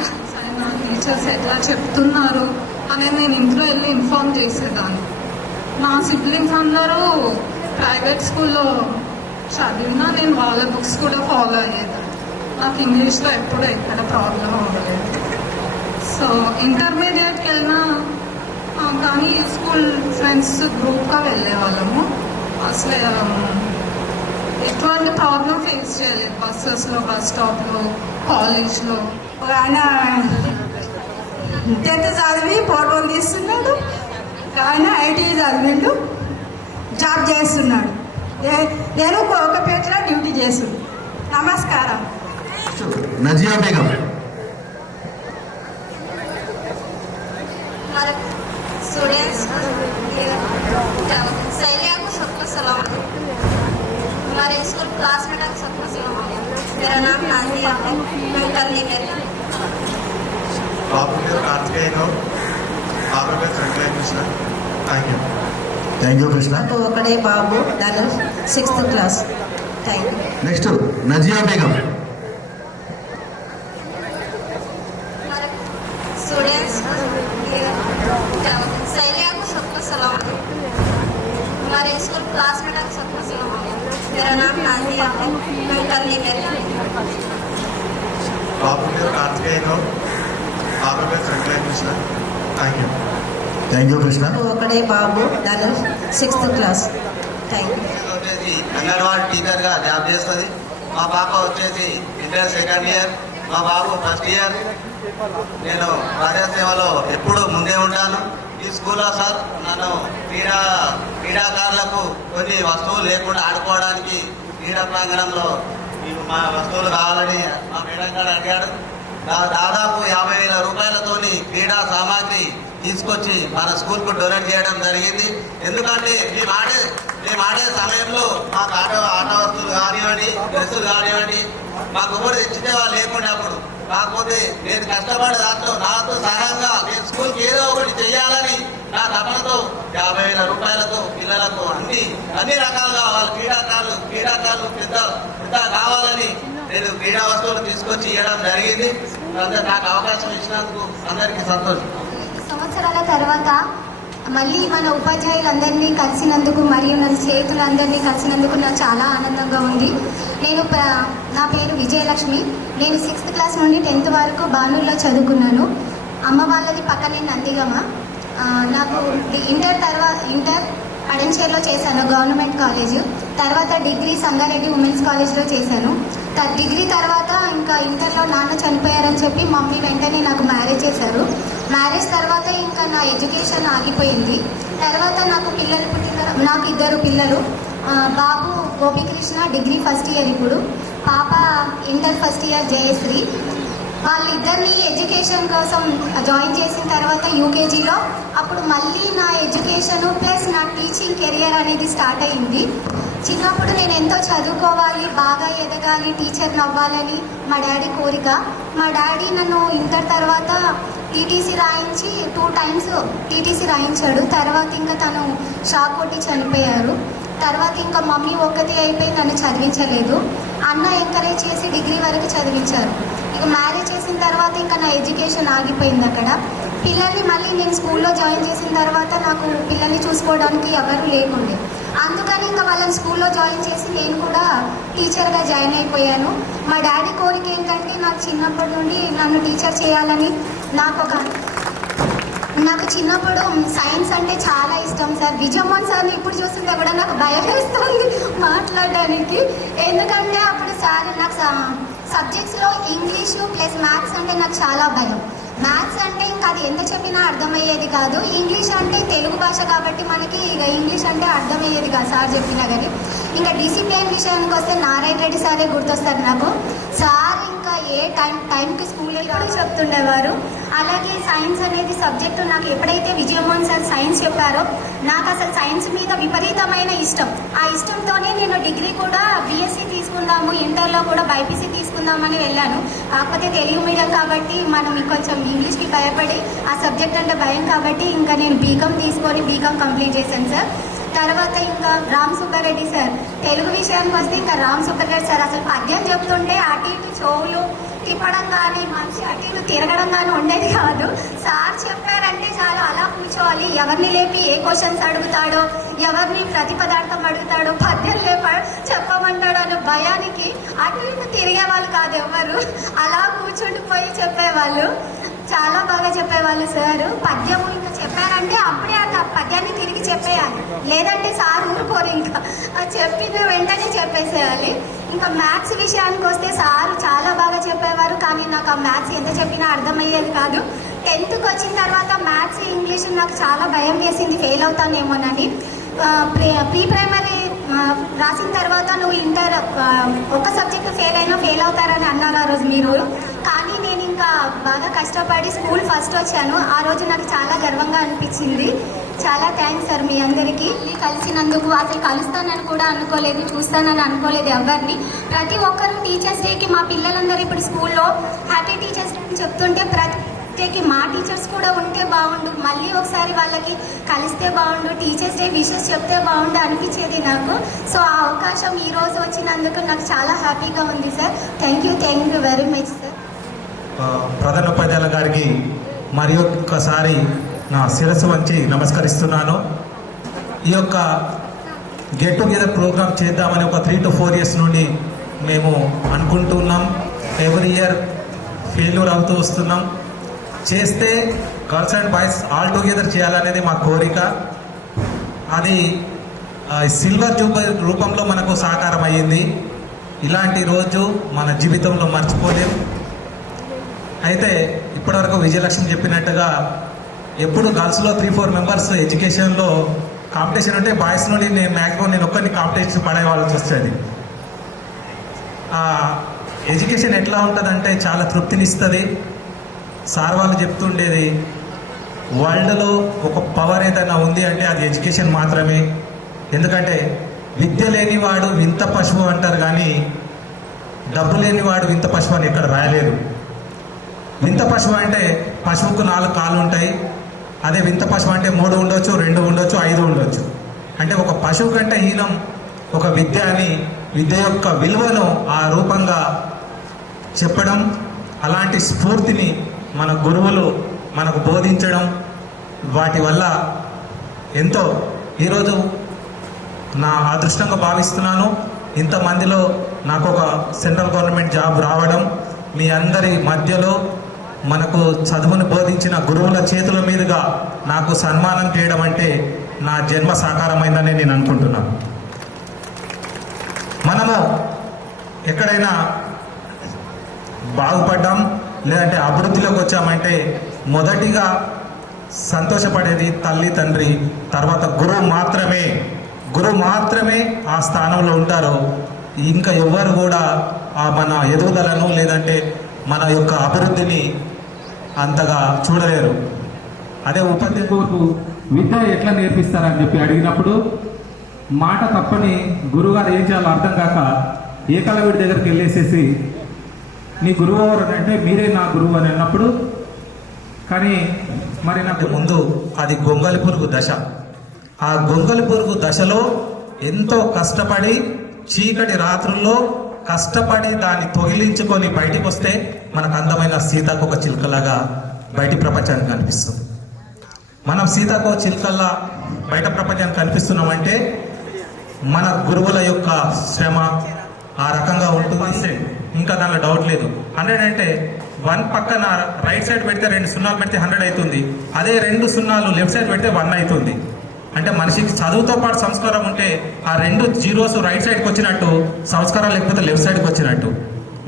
టీచర్స్ ఎట్లా చెప్తున్నారు అనేది నేను ఇంట్లో వెళ్ళి ఇన్ఫార్మ్ చేసేదాన్ని. నా సిబ్లింగ్స్ అందరూ ప్రైవేట్ స్కూల్లో చదివినా నేను వాళ్ళ బుక్స్ కూడా ఫాలో అయ్యేదాన్ని. నాకు ఇంగ్లీష్లో ఎప్పుడూ ఎక్కడ ప్రాబ్లం అవ్వలేదు. సో ఇంటర్మీడియట్కి వెళ్ళినా కానీ స్కూల్ ఫ్రెండ్స్ గ్రూప్గా వెళ్ళే వాళ్ళము. అసలు ఎటువంటి ప్రాబ్లం ఫేస్ చేయలేదు బస్సెస్లో, బస్ స్టాప్లో, కాలేజ్లో. ఆయన 10th చదివి పూర్వం తీస్తున్నాడు, ఆయన ఐటీ చదివిండు, జాబ్ చేస్తున్నాడు. నేను కోకపేటలో డ్యూటీ చేస్తున్నాడు. నమస్కారం. నజియా బేగం. स्टूडेंट्स सहेलियों को सबको सलाम। हमारे स्कूल क्लासमेट को सबको सलाम। मेरा नाम नाजिया है, मैं कल బాబు పేరు కార్తికేయరావు, బాబు పేరు సంజయ్ కృష్ణ. Thank you Krishna. ఒకడే బాబు, తను 6th class. Thank you. Next Nazia Begum. Students सहेलियों को सबको सलाम। हमारे स्कूल क्लासमेट को सबको सलाम। मेरा नाम नाजिया है, मैं कल బాబు పేరు కార్తికేయరావు, బాబు పేరు సంజయ్ కృష్ణ. Thank you Krishna. ఒకడే బాబు, తను 6th క్లాస్. Thank you. వచ్చేసి అంగన్వాడీ టీచర్గా జాబ్ చేస్తుంది. మా పాప వచ్చేసి ఇంటర్ 2nd ఇయర్, మా బాబు 1st ఇయర్. నేను ప్రజాసేవలో ఎప్పుడూ ముందే ఉంటాను. ఈ స్కూల్లో సార్ నన్ను క్రీడాకారులకు కొన్ని వస్తువులు లేకుండా ఆడుకోవడానికి క్రీడా ప్రాంగణంలో మా వస్తువులు కావాలని మా మేడం గారు అడిగాడు. దాదాపు 50,000 రూపాయలతోని క్రీడా సామాగ్రి తీసుకొచ్చి మన స్కూల్కు డొనేట్ చేయడం జరిగింది. ఎందుకంటే మేము ఆడే సమయంలో మాకు ఆట వస్తువులు కానివ్వండి, డ్రెస్సులు కానివ్వండి, మాకు ఎవరు తెచ్చితే వాళ్ళు లేకుండా అప్పుడు. కాకపోతే నేను కష్టపడే దాంట్లో నాతో సహాయంగా నేను స్కూల్కి ఏదో ఒకటి చేయాలని నా తపనతో 50,000 రూపాయలతో పిల్లలకు అన్ని రకాలుగా వాళ్ళ క్రీడాకారులు పెద్ద కావాలని నేను క్రీడా వస్తువులు తీసుకొచ్చి ఇవ్వడం జరిగింది. నాకు అవకాశం ఇచ్చినందుకు అందరికీ సంతోషం. సంవత్సరాల తర్వాత మళ్ళీ మన ఉపాధ్యాయులందరినీ కలిసినందుకు మరియు నా స్నేహితులందరినీ కలిసినందుకు నాకు చాలా ఆనందంగా ఉంది. నా పేరు విజయలక్ష్మి. నేను 6th క్లాస్ నుండి 10th వరకు బానూరులో చదువుకున్నాను. అమ్మ వాళ్ళది పక్కనే నందిగమ. నాకు ఇంటర్ అడంచేర్లో చేశాను, గవర్నమెంట్ కాలేజ్. తర్వాత డిగ్రీ సంగారెడ్డి ఉమెన్స్ కాలేజ్లో చేశాను. డిగ్రీ తర్వాత ఇంకా ఇంటర్లో నాన్న చనిపోయారని చెప్పి మమ్మీ వెంటనే నాకు మ్యారేజ్ చేశారు. మ్యారేజ్ తర్వాత ఇంకా నా ఎడ్యుకేషన్ ఆగిపోయింది. తర్వాత నాకు నాకు 2 పిల్లలు. బాబు గోపికృష్ణ డిగ్రీ 1st ఇయర్, ఇప్పుడు పాప ఇంటర్ 1st ఇయర్ జయశ్రీ. వాళ్ళిద్దరిని ఎడ్యుకేషన్ కోసం జాయిన్ చేసిన తర్వాత యూకేజీలో అప్పుడు మళ్ళీ నా ఎడ్యుకేషన్ ప్లస్ నా టీచింగ్ కెరియర్ అనేది స్టార్ట్ అయ్యింది. చిన్నప్పుడు నేను ఎంతో చదువుకోవాలి, బాగా ఎదగాలి, టీచర్ని అవ్వాలని మా డాడీ కోరిక. మా డాడీ నన్ను ఇంటర్ తర్వాత టీటీసీ రాయించి 2 times టీటీసీ రాయించాడు. తర్వాత ఇంకా తను షాక్ కొట్టి చనిపోయారు. తర్వాత ఇంకా మమ్మీ ఒక్కతే అయిపోయి నన్ను చదివించలేదు. అన్న ఎంకరేజ్ చేసి డిగ్రీ వరకు చదివించారు. ఇక మ్యారేజ్ చేసిన తర్వాత ఇంకా నా ఎడ్యుకేషన్ ఆగిపోయింది అక్కడ. పిల్లల్ని మళ్ళీ నేను స్కూల్లో జాయిన్ చేసిన తర్వాత నాకు పిల్లల్ని చూసుకోవడానికి ఎవరు లేకుండే. అందుకని ఇంకా వాళ్ళని స్కూల్లో జాయిన్ చేసి నేను కూడా టీచర్గా జాయిన్ అయిపోయాను. మా డాడీ కోరిక ఏంటంటే నాకు చిన్నప్పటి నుండి నన్ను టీచర్ చేయాలని. నాకు చిన్నప్పుడు సైన్స్ అంటే చాలా ఇష్టం సార్. విజయమోహన్ సార్ని ఇప్పుడు చూస్తుంటే కూడా నాకు భయం వేస్తుంది మాట్లాడడానికి. ఎందుకంటే అప్పుడు సార్ నాకు సబ్జెక్ట్స్లో ఇంగ్లీషు ప్లస్ మ్యాథ్స్ అంటే నాకు చాలా భయం. మ్యాథ్స్ అంటే ఇంకా అది ఎంత చెప్పినా అర్థమయ్యేది కాదు. ఇంగ్లీష్ అంటే తెలుగు భాష కాబట్టి మనకి ఇక ఇంగ్లీష్ అంటే అర్థమయ్యేది కాదు సార్ చెప్పినా కానీ. ఇంకా డిసిప్లిన్ విషయానికి వస్తే నారాయణ రెడ్డి సారే గుర్తొస్తారు నాకు. సార్ ఇంకా ఏ టైంకి స్కూల్లో కూడా చెప్తుండేవారు. అలాగే సైన్స్ అనేది సబ్జెక్టు నాకు ఎప్పుడైతే విజయమోహన్ సార్ సైన్స్ చెప్పారో నాకు అసలు సైన్స్ మీద విపరీతమైన ఇష్టం. ఆ ఇష్టంతోనే నేను డిగ్రీ కూడా బీఎస్సీ తీసుకుందాము, ఇంటర్లో కూడా బైపీసీ తీసుకుందామని వెళ్ళాను. కాకపోతే తెలుగు మీడియం కాబట్టి మనం కొంచెం ఇంగ్లీష్కి భయపడి ఆ సబ్జెక్ట్ అంటే భయం కాబట్టి ఇంకా నేను బీకామ్ తీసుకొని బీకామ్ కంప్లీట్ చేశాను సార్. తర్వాత ఇంకా రామ్ సుబ్బారెడ్డి సార్, తెలుగు విషయానికి వస్తే ఇంకా రామ్ సుబ్బారెడ్డి సార్ అసలు పద్యం చెప్తుంటే అటు ఇటు చెవులు తిప్పడం కానీ మంచి అటు ఇటు తిరగడం కానీ ఉండేది కాదు. సార్ చెప్పారంటే చాలు అలా కూర్చోవాలి. ఎవరిని లేపి ఏ క్వశ్చన్స్ అడుగుతాడో, ఎవరిని ప్రతి పదార్థం అడుగుతాడో, పద్యం చెప్పమంటాడో అనే భయానికి అటు ఇటు తిరిగేవాళ్ళు కాదు ఎవరు. అలా కూర్చుండిపోయి చెప్పేవాళ్ళు. చాలా బాగా చెప్పేవాళ్ళు సార్. పద్యము ఇంకా చెప్పారంటే అప్పుడే ఆ పద్యాన్ని తిరిగి చెప్పేయాలి, లేదంటే సార్ ఊరుకోరు. ఇంకా చెప్పిన వెంటనే చెప్పేసేయాలి. ఇంకా మ్యాథ్స్ విషయానికి వస్తే సార్ చాలా బాగా చెప్పేవారు, కానీ నాకు ఆ మ్యాథ్స్ ఎంత చెప్పినా అర్థమయ్యేది కాదు. 10th వచ్చిన తర్వాత మ్యాథ్స్ ఇంగ్లీష్ నాకు చాలా భయం వేసింది, ఫెయిల్ అవుతానేమోనని. ప్రీ ప్రైమరీ రాసిన తర్వాత నువ్వు ఇంటర్ ఒక సబ్జెక్ట్ ఫెయిల్ అవుతారని అన్నారు ఆ రోజు మీరు. కానీ నేను ఇంకా బాగా కష్టపడి స్కూల్ ఫస్ట్ వచ్చాను. ఆ రోజు నాకు చాలా గర్వంగా అనిపించింది. చాలా థ్యాంక్స్ సార్ మీ అందరికీ. కలిసినందుకు అసలు కలుస్తానని కూడా అనుకోలేదు, చూస్తానని అనుకోలేదు ఎవరిని. ప్రతి ఒక్కరూ టీచర్స్ డేకి మా పిల్లలందరూ ఇప్పుడు స్కూల్లో హ్యాపీ టీచర్స్ డే అని చెప్తుంటే ప్రతికి మా టీచర్స్ కూడా ఉంటే బాగుండు, మళ్ళీ ఒకసారి వాళ్ళకి కలిస్తే బాగుండు, టీచర్స్ డే విషెస్ చెప్తే బాగుండు అనిపించేది నాకు. సో ఆ అవకాశం ఈరోజు వచ్చినందుకు నాకు చాలా హ్యాపీగా ఉంది sir. Thank you very much sir. ప్రధాన ఉపాధ్యాయుల గారికి మరి ఒక్కసారి నా శిరస్సు వంచి నమస్కరిస్తున్నాను. ఈ యొక్క గెట్ టుగెదర్ ప్రోగ్రామ్ చేద్దామని ఒక 3 to 4 years నుండి మేము అనుకుంటున్నాం. ఎవ్రీ ఇయర్ ఫెయిల్యూర్ అవుతూ వస్తున్నాం. చేస్తే girls and boys all together చేయాలనేది మా కోరిక. అది సిల్వర్ జూబిలీ రూపంలో మనకు సాకారం అయ్యింది. ఇలాంటి రోజు మన జీవితంలో మర్చిపోలేం. అయితే ఇప్పటివరకు విజయలక్ష్మి చెప్పినట్టుగా ఎప్పుడు గర్ల్స్లో 3-4 మెంబర్స్ ఎడ్యుకేషన్లో కాంపిటీషన్ ఉంటే బాయ్స్ నుండి నేను ఒక్కరిని కాంపిటీషన్ పడేవాళ్ళకి వస్తుంది. ఎడ్యుకేషన్ ఎట్లా ఉంటుందంటే చాలా తృప్తినిస్తుంది. సార్ వాళ్ళు చెప్తుండేది, వరల్డ్లో ఒక పవర్ ఏదైనా ఉంది అంటే అది ఎడ్యుకేషన్ మాత్రమే. ఎందుకంటే విద్య లేనివాడు వింత పశువు అంటారు, కానీ డబ్బు లేనివాడు వింత పశువు అని ఎక్కడ రాయలేదు. వింత పశువు అంటే పశువుకు 4 కాళ్ళు ఉంటాయి. అదే వింత పశువు అంటే 3 ఉండొచ్చు, 2 ఉండొచ్చు, 5 ఉండొచ్చు. అంటే ఒక పశువు కంటే హీనం ఒక విద్య అని, విద్య యొక్క విలువను ఆ రూపంగా చెప్పడం, అలాంటి స్ఫూర్తిని మన గురువులు మనకు బోధించడం, వాటి వల్ల ఎంతో ఈరోజు నా అదృష్టంగా భావిస్తున్నాను. ఇంతమందిలో నాకు ఒక సెంట్రల్ గవర్నమెంట్ జాబ్ రావడం, మీ అందరి మధ్యలో మనకు చదువును బోధించిన గురువుల చేతుల మీదుగా నాకు సన్మానం చేయడం అంటే నా జన్మ సాకారమైందని నేను అనుకుంటున్నాను. మనము ఎక్కడైనా బాగుపడ్డాం లేదంటే అభివృద్ధిలోకి వచ్చామంటే మొదటిగా సంతోషపడేది తల్లి, తండ్రి, తర్వాత గురువు మాత్రమే ఆ స్థానంలో ఉంటారు. ఇంకా ఎవ్వరు కూడా మన ఎదుగుదలను లేదంటే మన యొక్క అభివృద్ధిని అంతగా చూడలేరు. అదే ఉపాధ్యాయులకు విద్య ఎట్లా నేర్పిస్తారని చెప్పి అడిగినప్పుడు మాట తప్పని గురువుగారు ఏం చేయాలో అర్థం కాక ఏకలవ్యుడి దగ్గరికి వెళ్ళేసేసి నీ గురువు ఎవరు అంటే మీరే నా గురువు అని అన్నప్పుడు, కానీ మరి నాకు ముందు అది గొంగలి పురుగు దశ. ఆ గొంగలి పురుగు దశలో ఎంతో కష్టపడి చీకటి రాత్రుల్లో కష్టపడి దాన్ని తొగిలించుకొని బయటికి వస్తే మనకు అందమైన సీతాకోక చిలుకలాగా బయటి ప్రపంచానికి కనిపిస్తుంది. మనం సీతాకోక చిలుకల్లా బయట ప్రపంచానికి కనిపిస్తున్నామంటే మన గురువుల యొక్క శ్రమ ఆ రకంగా ఉంటుంది. ఇంకా దానిలో డౌట్ లేదు. 100 అంటే 1 పక్కన రైట్ సైడ్ పెడితే 2 సున్నాలు పెడితే 100 అవుతుంది. అదే 2 సున్నాలు లెఫ్ట్ సైడ్ పెడితే 1 అవుతుంది. అంటే మనిషికి చదువుతో పాటు సంస్కారం ఉంటే ఆ 2 జీరోస్ రైట్ సైడ్కి వచ్చినట్టు, సంస్కారం లేకపోతే లెఫ్ట్ సైడ్కి వచ్చినట్టు.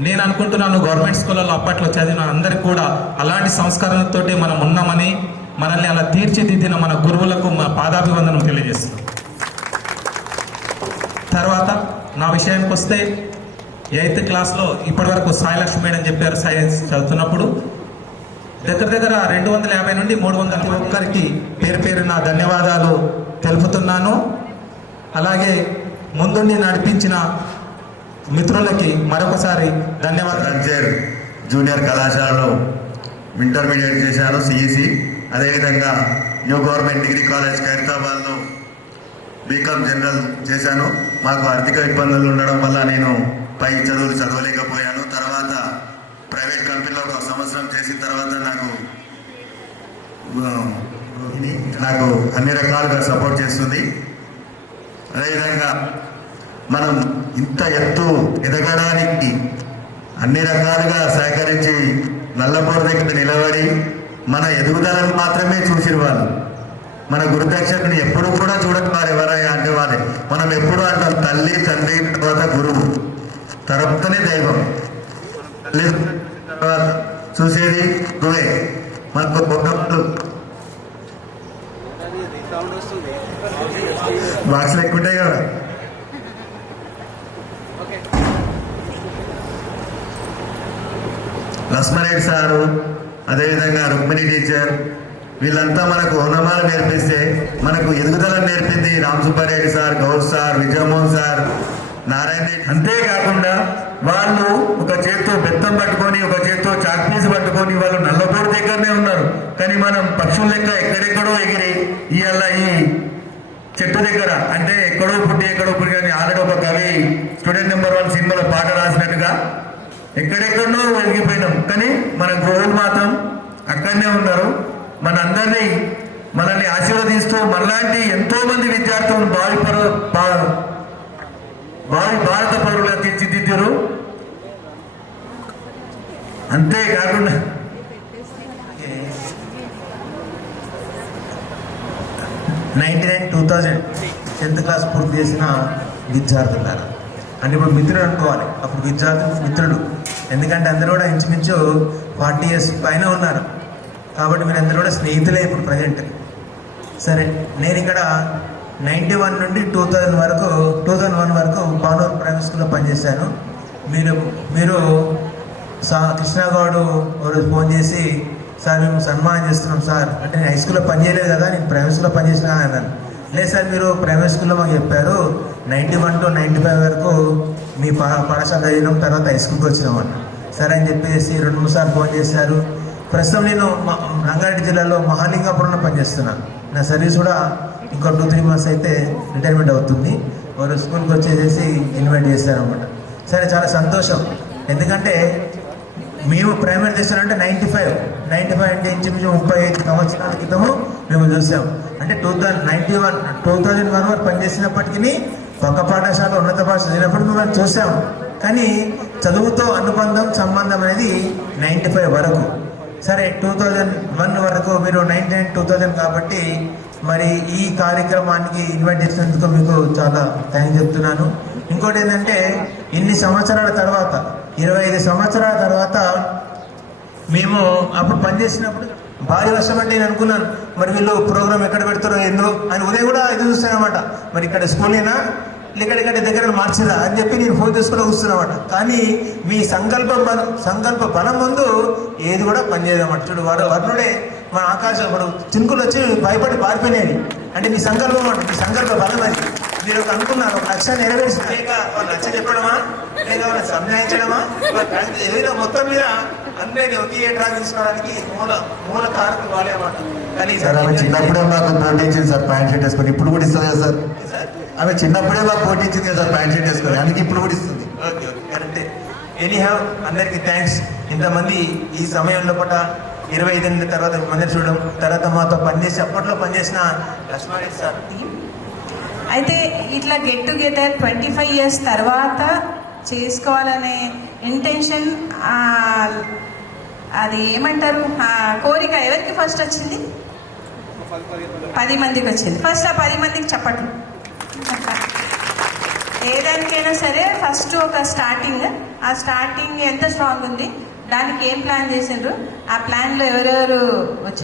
నేను అనుకుంటున్నాను గవర్నమెంట్ స్కూళ్ళలో అప్పట్లో చదివిన అందరికి కూడా అలాంటి సంస్కారంతో మనం ఉన్నామని, మనల్ని అలా తీర్చిదిద్దిన మన గురువులకు మా పాదాభివందనం తెలియజేస్తున్నాం. తర్వాత నా విషయానికి వస్తే 8th క్లాస్లో ఇప్పటివరకు సాయిలక్ష్మి మేడం చెప్పారు, సైన్స్ చదువుతున్నప్పుడు దగ్గర 250 నుండి 300 ఒక్కరికి పేరు నా ధన్యవాదాలు తెలుపుతున్నాను. అలాగే ముందుండి నడిపించిన మిత్రులకి మరొకసారి ధన్యవాదాలు. జూనియర్ కళాశాలలో ఇంటర్మీడియట్ చేశాను, సిఈసి. అదేవిధంగా న్యూ గవర్నమెంట్ డిగ్రీ కాలేజ్ ఖైరతాబాద్లో బీకామ్ జనరల్ చేశాను. మాకు ఆర్థిక ఇబ్బందులు ఉండడం వల్ల నేను పై చదువులు చదవలేకపోయాను. తర్వాత ప్రైవేట్ కంపెనీలో 1 సంవత్సరం చేసిన తర్వాత నాకు అన్ని రకాలుగా సపోర్ట్ చేస్తుంది. అదేవిధంగా మనం ఇంత ఎత్తు ఎదగడానికి అన్ని రకాలుగా సహకరించి నల్లపూర్ దగ్గర నిలబడి మన ఎదుగుదలను మాత్రమే చూసిన వాళ్ళు. మన గురుదక్షిణని ఎప్పుడు కూడా చూడక వారు ఎవరైనా అంటే వారే. మనం ఎప్పుడు అంటాం తల్లి తండ్రి తర్వాత గురువు తర్వాతనే దైవం. తల్లి తర్వాత చూసేది గురువే. మనకు గొప్పలు బాక్స్లు ఎక్కువ ఉంటాయి కదా. లక్ష్మణరెడ్డి సారు, అదేవిధంగా రుక్మిణి టీచర్, వీళ్ళంతా మనకు ఓనమాలు నేర్పిస్తే మనకు ఎదుగుదలను నేర్పింది Ram Subbareddy sir, Goud sir, Vijayamohan sir, Narayana Reddy. అంతేకాకుండా వాళ్ళు ఒక చేత్తో బెత్తం పట్టుకొని ఒక చేత్తో చాక్పీస్ పట్టుకొని వాళ్ళు నల్లపూడి దగ్గరనే ఉన్నారు. కానీ మనం పక్షుల లెక్క ఎక్కడెక్కడో ఎగిరి ఇవాళ ఈ చెట్టు దగ్గర అంటే ఎక్కడో పుట్టి కానీ ఆల్రెడీ ఒక కవి స్టూడెంట్ నెంబర్ 1 సినిమాలో పాట రాసినట్టుగా ఎక్కడెక్కడో ఎగిపోయినాం. కానీ మన గురువులు మాత్రం అక్కడనే ఉన్నారు. మనల్ని ఆశీర్వదిస్తూ మనలాంటి ఎంతో మంది విద్యార్థులను భావి భారత పౌరులుగా తీర్చిదిద్దారు. అంతేకాకుండా 2000 10th క్లాస్ పూర్తి చేసిన విద్యార్థులారా, అంటే ఇప్పుడు మిత్రుడు అనుకోవాలి, అప్పుడు విద్యార్థులు మిత్రుడు. ఎందుకంటే అందరూ కూడా ఇంచుమించు 40 years పైన ఉన్నారు. కాబట్టి మీరందరూ కూడా స్నేహితులే ఇప్పుడు ప్రజెంట్. సరే, నేను ఇక్కడ 91 నుండి 2001 వరకు బానూరు ప్రైమరీ స్కూల్లో పనిచేశాను. మీరు కృష్ణగౌడ్ రోజు ఫోన్ చేసి, సార్ మేము సన్మానం చేస్తున్నాం సార్ అంటే, నేను హై స్కూల్లో పనిచేయలేదు కదా, నేను ప్రైమరీ స్కూల్లో పనిచేసిన అన్నాను. లేదు సార్, మీరు ప్రైమరీ స్కూల్లో మాకు చెప్పారు 91 to 95 వరకు మీ పాఠశాల చదివినాం, తర్వాత హై స్కూల్కి వచ్చినాం. సరే అని చెప్పేసి 2-3 సార్లు ఫోన్ చేశారు. ప్రస్తుతం నేను రంగారెడ్డి జిల్లాలో మహాలింగాపురంలో పనిచేస్తున్నాను. నా సర్వీస్ కూడా ఇంకో 2-3 months అయితే రిటైర్మెంట్ అవుతుంది. వారు స్కూల్కి వచ్చేసేసి ఇన్వైట్ చేశారనమాట. సరే, చాలా సంతోషం. ఎందుకంటే మేము ప్రైమరీ చేస్తానంటే 95 అంటే ఇంచుమించు 35 సంవత్సరాల క్రితము మేము చూసాం. అంటే 2001 వరకు పనిచేసినప్పటికీ పక్క పాఠశాల ఉన్నత పాఠశాల అయినప్పుడు మేము చూసాం. కానీ చదువుతో సంబంధం అనేది 95 వరకు. సరే, 2001 వరకు మీరు 99-2000 కాబట్టి మరి ఈ కార్యక్రమానికి ఇన్వైట్ చేసినందుకు మీకు చాలా థ్యాంక్స్ చెప్తున్నాను. ఇంకోటి ఏంటంటే, ఇన్ని సంవత్సరాల తర్వాత 25 సంవత్సరాల తర్వాత మేము అప్పుడు పనిచేసినప్పుడు భారీ వర్షం అంటే నేను అనుకున్నాను, మరి వీళ్ళు ప్రోగ్రామ్ ఎక్కడ పెడతారో ఏందో అని ఉదయం కూడా ఇది చూస్తానమాట. మరి ఇక్కడ స్కూలేనా ఇక్కడ దగ్గర మార్చిరా అని చెప్పి నేను ఫోన్ చేసుకుని కూర్చున్నమాట. కానీ మీ సంకల్ప బలం ముందు ఏది కూడా పనిచేయదన్నమాట. చూడు, వర్ణుడే మన ఆకాశం ఇప్పుడు చినుకులు వచ్చి భయపడి పారిపోయినాయి. అంటే మీ సంకల్పం మీ సంకల్ప బలం అది. మీరు అనుకున్నారు 1 లక్ష్యాన్ని నెరవేర్చిన, లేక 1 లక్ష చెప్పడమా, లేక వాళ్ళని సంజాయించడమా, ఏదైనా మొత్తం మీద అందరినీ ఒకే ట్రాక్ తీసుకోవడానికి మూల కారకులు వాళ్ళేమాట. కానీ చిన్నప్పుడే మాకు పోటీ ఇచ్చింది సార్ ప్యాంట్ షర్ట్ వేసుకొని, ఇప్పుడు కూడా ఇస్తుంది కదా సార్. ఆమె చిన్నప్పుడే మాకు పోటీ ఇచ్చింది కదా సార్ ప్యాంట్ షర్ట్ వేసుకొని, అందుకే ఇప్పుడు కూడా ఇస్తుంది. ఓకే, కరెక్టే. ఎనీహౌ, అందరికీ థ్యాంక్స్. ఇంతమంది ఈ సమయంలో పూట 25 ఏళ్ళ తర్వాత మందిని చూడడం, తర్వాత మాతో పనిచేసి అప్పట్లో పనిచేసిన లక్ష్మారెడ్డి సార్. అయితే ఇట్లా గెట్ టుగెదర్ 25 years తర్వాత చేసుకోవాలనే ఇంటెన్షన్, అది ఏమంటారు, కోరిక ఎవరికి ఫస్ట్ వచ్చింది? 10 మందికి వచ్చింది. ఫస్ట్ ఆ 10 మందికి చెప్పట్లు. ఏదానికైనా సరే ఫస్ట్ ఒక ఆ స్టార్టింగ్ ఎంత స్ట్రాంగ్ ఉంది, దానికి ఏం ప్లాన్ చేసిండ్రు, ఆ ప్లాన్లో ఎవరెవరు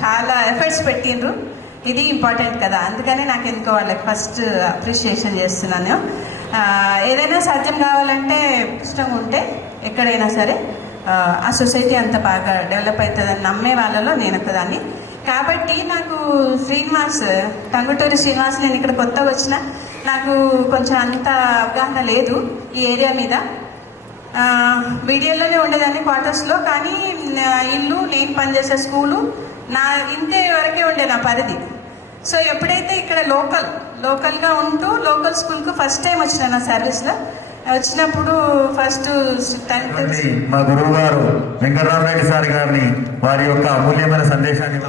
చాలా ఎఫర్ట్స్ పెట్టిండ్రు, ఇది ఇంపార్టెంట్ కదా. అందుకని నాకు ఎందుకో వాళ్ళకి ఫస్ట్ అప్రిషియేషన్ చేస్తున్నాను. ఏదైనా సాధ్యం కావాలంటే ఇష్టంగా ఉంటే ఎక్కడైనా సరే ఆ సొసైటీ అంత బాగా డెవలప్ అవుతుందని నమ్మే వాళ్ళలో నేను ఒకదాన్ని. కాబట్టి నాకు టంగుటూరి శ్రీనివాస్, నేను ఇక్కడ కొత్తగా వచ్చిన, నాకు కొంచెం అంత అవగాహన లేదు ఈ ఏరియా మీద. వీడియోలోనే ఉండేదాన్ని క్వార్టర్స్లో, కానీ ఇల్లు, నేను పనిచేసే స్కూలు ఇంతే వరకే ఉండే నా పరిధి. సో ఎప్పుడైతే ఇక్కడ లోకల్గా ఉంటూ లోకల్ స్కూల్కు ఫస్ట్ టైం వచ్చిన నా సర్వీస్లో వచ్చినప్పుడు ఫస్ట్ మా గురువు గారు వెంకటరామరెడ్డి సార్ గారిని వారి యొక్క అమూల్యమైన సందేశాన్ని.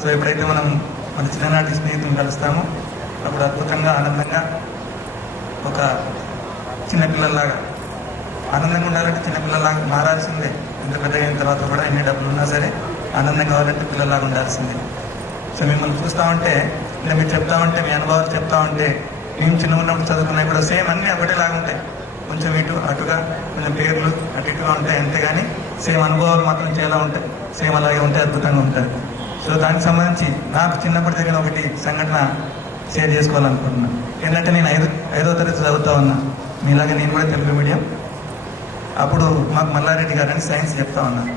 సో ఎప్పుడైతే మనం మన చిన్ననాటి స్నేహితులను కలుస్తామో అప్పుడు అద్భుతంగా ఆనందంగా ఒక చిన్నపిల్లలాగా ఆనందంగా ఉండాలంటే చిన్నపిల్లలాగా మారాల్సిందే. ఇంత పెద్ద అయిన తర్వాత కూడా ఎన్ని డబ్బులు ఉన్నా సరే ఆనందంగా కావాలంటే పిల్లలాగా ఉండాల్సిందే. సో మిమ్మల్ని చూస్తూ ఉంటే ఇంకా మీరు చెప్తా ఉంటే మీ అనుభవాలు చెప్తా ఉంటే మేము చిన్న ఉన్నప్పుడు చదువుకున్నాయి కూడా సేమ్ అన్నీ ఒకటేలాగా ఉంటాయి. కొంచెం ఇటు అటుగా కొంచెం పేర్లు అటు ఇటుగా ఉంటాయి అంతేగాని సేమ్ అనుభవాలు మాత్రం చాలా ఉంటాయి. సేమ్ అలాగే ఉంటాయి, అద్భుతంగా ఉంటుంది. సో దానికి సంబంధించి నాకు చిన్నప్పుడు జరిగిన ఒకటి సంఘటన షేర్ చేసుకోవాలనుకుంటున్నాను. ఏంటంటే నేను ఐదో తరగతి చదువుతా ఉన్నా. మీలాగే నేను కూడా తెలుగు మీడియం. అప్పుడు మాకు మల్లారెడ్డి గారు అని సైన్స్ చెప్తా ఉన్నారు.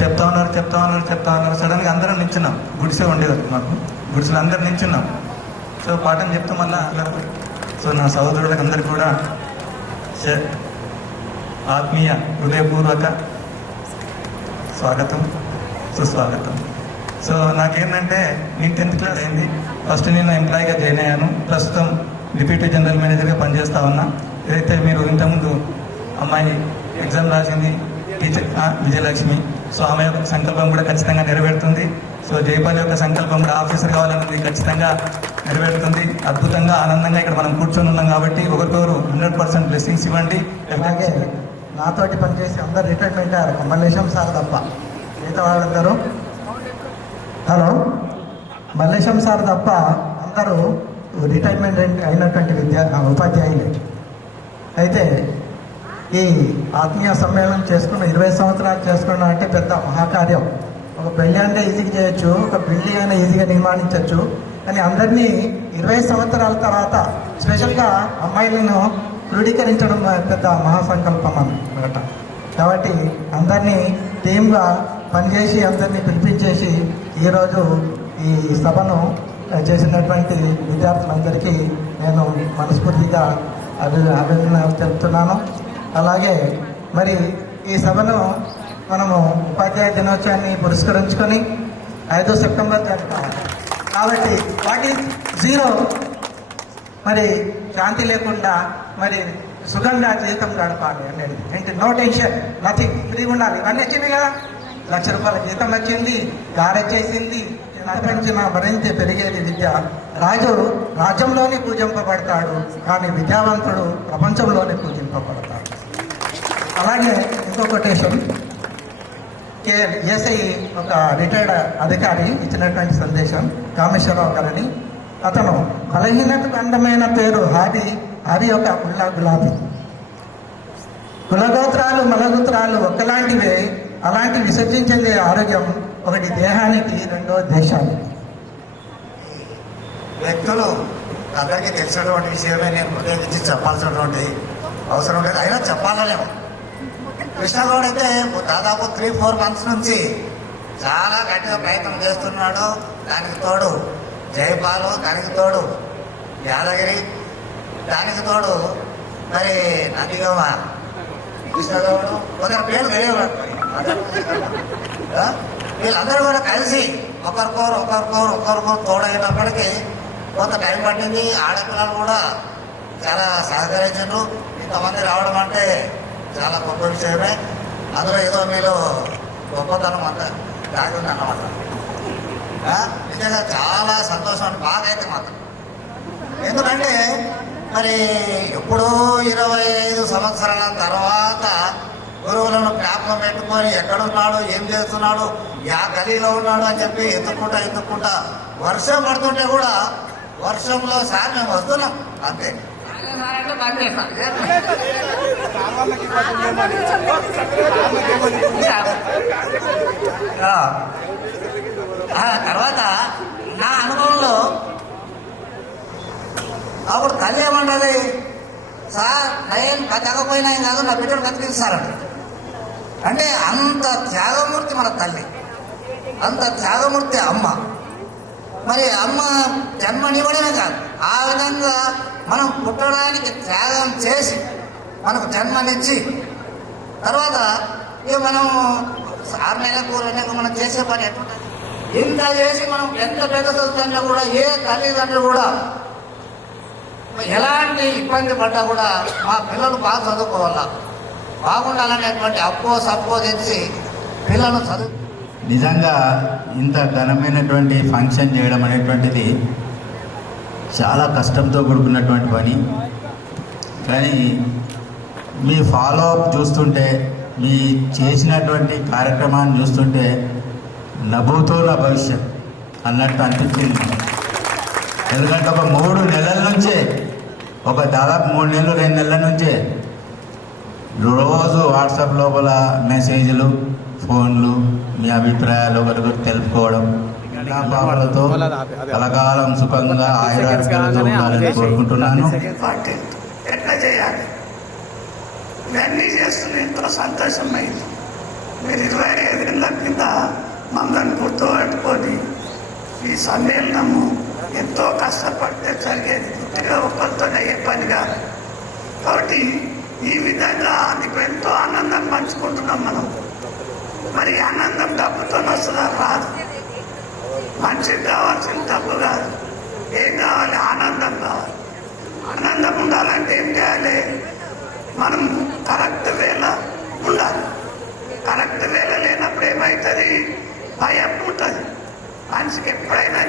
చెప్తా ఉన్నారు. సడన్గా అందరం నించున్నాం. గుడిసె ఉండేది మాకు. గుడిసెలు అందరం నించున్నాం. సో పాఠం చెప్తూ మళ్ళా సో నా సహోదరులకు అందరికీ కూడా ఆత్మీయ హృదయపూర్వక స్వాగతం, సుస్వాగతం. సో నాకేంటంటే నేను 10th క్లాస్ అయింది. ఫస్ట్ నేను ఎంప్లాయీగా జాయిన్ అయ్యాను. ప్రస్తుతం డిప్యూటీ జనరల్ మేనేజర్గా పనిచేస్తా ఉన్నా. ఏదైతే మీరు ఇంతకుముందు అమ్మాయి ఎగ్జామ్ రాసింది టీచర్ విజయలక్ష్మి. సో ఆమె యొక్క సంకల్పం కూడా ఖచ్చితంగా నెరవేరుతుంది. సో జైపాల్ యొక్క సంకల్పం కూడా ఆఫీసర్ కావాలన్నది ఖచ్చితంగా నెరవేరుతుంది. అద్భుతంగా ఆనందంగా ఇక్కడ మనం కూర్చొని ఉన్నాం కాబట్టి ఒకరికొకరు 100% బ్లెస్సింగ్స్ ఇవ్వండి. అలాగే నాతోటి పనిచేసి అందరు రిటైర్మెంట్ అయ్యారు, మల్లేశం సార్ తప్ప. మిగతా వాళ్ళందరూ హలో మల్లేశం సార్ తప్ప అందరూ రిటైర్మెంట్ అయినటువంటి ఉపాధ్యాయులే. అయితే ఈ ఆత్మీయ సమ్మేళనం చేసుకున్న 20 సంవత్సరాలు చేసుకున్నా అంటే పెద్ద మహాకార్యం. ఒక పెళ్ళి అంటే ఈజీగా చేయొచ్చు, ఒక బిల్డింగ్ అయినా ఈజీగా నిర్మాణించవచ్చు. కానీ అందరినీ 20 సంవత్సరాల తర్వాత స్పెషల్గా అమ్మాయిలను క్రోడీకరించడం పెద్ద మహాసంకల్పం అన్నమాట. కాబట్టి అందరినీ టీమ్గా పనిచేసి అందరినీ పిలిపించేసి ఈరోజు ఈ సభను చేసినటువంటి విద్యార్థులందరికీ నేను మనస్ఫూర్తిగా అభినందనలు తెలుపుతున్నాను. అలాగే మరి ఈ సభను మనము ఉపాధ్యాయ దినోత్సవాన్ని పురస్కరించుకొని 5 సెప్టెంబర్ జరుపుతాము. కాబట్టి వాట్ ఈజ్ జీరో, మరి శాంతి లేకుండా మరి సుఖంగా జీవితం గడపాలి అనేది ఏంటి, నో టెన్షన్, నథింగ్, ఫ్రీగా ఉండాలి. ఇవన్నీ వచ్చింది కదా, 1,00,000 రూపాయల జీతం వచ్చింది, కారు వచ్చేసింది. ప్రపంచం మరింత పెరిగేది విద్య. రాజు రాజ్యంలోనే పూజింపబడతాడు, కానీ విద్యావంతుడు ప్రపంచంలోనే పూజింపబడతాడు. అలాగే ఇంకో కొటేషన్ ఏఎస్ఐ ఒక రిటైర్డ్ అధికారి ఇచ్చినటువంటి సందేశం, కామేశ్వరరావు గారని. అతను బలహీనతకు అందమైన పేరు హరి యొక్క ఉల్లా గులాబీ. కులగోత్రాలు మలగోత్రాలు ఒక్కలాంటివే, అలాంటి విసర్జించే ఆరోగ్యం ఒకటి దేహానికి, రెండో దేశానికి. వ్యక్తులు అందరికీ తెలిసినటువంటి విషయమే నేను ప్రత్యేకించి చెప్పాల్సినటువంటి అవసరం లేదు, అయినా చెప్పాలనేమో. కృష్ణగౌడ్ అయితే దాదాపు 3-4 months నుంచి చాలా గట్టిగా ప్రయత్నం చేస్తున్నాడు. దానికి తోడు జైపాలు, దానికి తోడు యాదగిరి, దానికి తోడు మరి నందిగమ కృష్ణగౌడు, కొందరు పేరు తెలియదు. వీళ్ళందరూ కూడా కలిసి ఒకరికొకరు తోడైనప్పటికీ కొంత టైం పట్టింది. ఆడపిల్లలు కూడా చాలా సహకరించారు. ఇంతమంది రావడం అంటే చాలా గొప్ప విషయమే. అందులో ఏదో మీలో గొప్పతనం అంతా దాగి ఉందన్నమాట. నిజంగా చాలా సంతోషం, బాగా అయితే మాత్రం. ఎందుకంటే మరి ఎప్పుడో 25 సంవత్సరాల తర్వాత గురువులను జ్ఞాపకం పెట్టుకొని ఎక్కడున్నాడు, ఏం చేస్తున్నాడు, యా గలీలో ఉన్నాడు అని చెప్పి ఎత్తుక్కుంటా వర్షం పడుతుంటే కూడా వర్షంలో సార్ మేము వస్తున్నాం అంతే. తర్వాత నా అనుభవంలో అప్పుడు తల్లి ఏమంటది, సార్ నేను బతకపోయినా ఏం కాదు, నా బిడ్డను బతికిస్తారంట. అంటే అంత త్యాగమూర్తి మన తల్లి, అంత త్యాగమూర్తి అమ్మ. మరి అమ్మ జన్మనివ్వడమే కాదు, ఆ విధంగా మనం పుట్టడానికి త్యాగం చేసి మనకు జన్మనిచ్చి తర్వాత ఇక మనం 6 నెలలకు మనం చేసే పని ఎట్లుంటుంది. ఇంత చేసి మనం ఎంత పెద్ద చదువుతున్నా కూడా ఏ తల్లిదండ్రులు కూడా ఎలాంటి ఇబ్బంది పడ్డా కూడా మా పిల్లలు బాగా చదువుకోవాలా, బాగుండాలనేటువంటి సప్పో తెచ్చి పిల్లలు చదువు. నిజంగా ఇంత ఘనమైనటువంటి ఫంక్షన్ చేయడం అనేటువంటిది చాలా కష్టంతో కూడుకున్నటువంటి పని. కానీ మీ ఫాలో అప్ చూస్తుంటే, మీ చేసినటువంటి కార్యక్రమాన్ని చూస్తుంటే నభూతో నా భవిష్యత్ అన్నట్టు అనిపించింది. ఎందుకంటే ఒక 3 నెలల నుంచే, ఒక దాదాపు 3 నెలలు 2 నెలల నుంచే రోజు వాట్సాప్ లోపల మెసేజ్లు, ఫోన్లు, మీ అభిప్రాయాలు ఒకరికొకరు తెలుపుకోవడం, పాపలతో కలకాలం సుఖంగా ఆయురారోగ్యాలతో ఉండాలని కోరుకుంటున్నాను. ఎట్లా చేయాలి ఇవన్నీ చేస్తున్న ఎంతో సంతోషమైంది. మీరు 25 ఏళ్ళ కింద మమ్మల్ని గుర్తుపెట్టుకొని ఈ సమ్మేళనము ఎంతో కష్టపడితే జరిగేది, గుర్తుగా ఒకరితో అయ్యే పని కాదు. కాబట్టి ఈ విధంగా నీకు ఎంతో ఆనందం పంచుకుంటున్నాం మనం. మరి ఆనందం డబ్బుతో వస్తుందా? రాదు. మనిషికి కావాల్సిన డబ్బు కాదు, ఏం కావాలి? ఆనందం కావాలి. ఆనందం ఉండాలంటే ఏం చేయాలి? మనం కరెక్ట్ వేళ ఉండాలి. కరెక్ట్ వేళ లేనప్పుడు ఏమవుతుంది? భయం ఉంటుంది మనిషికి. ఎప్పుడైనా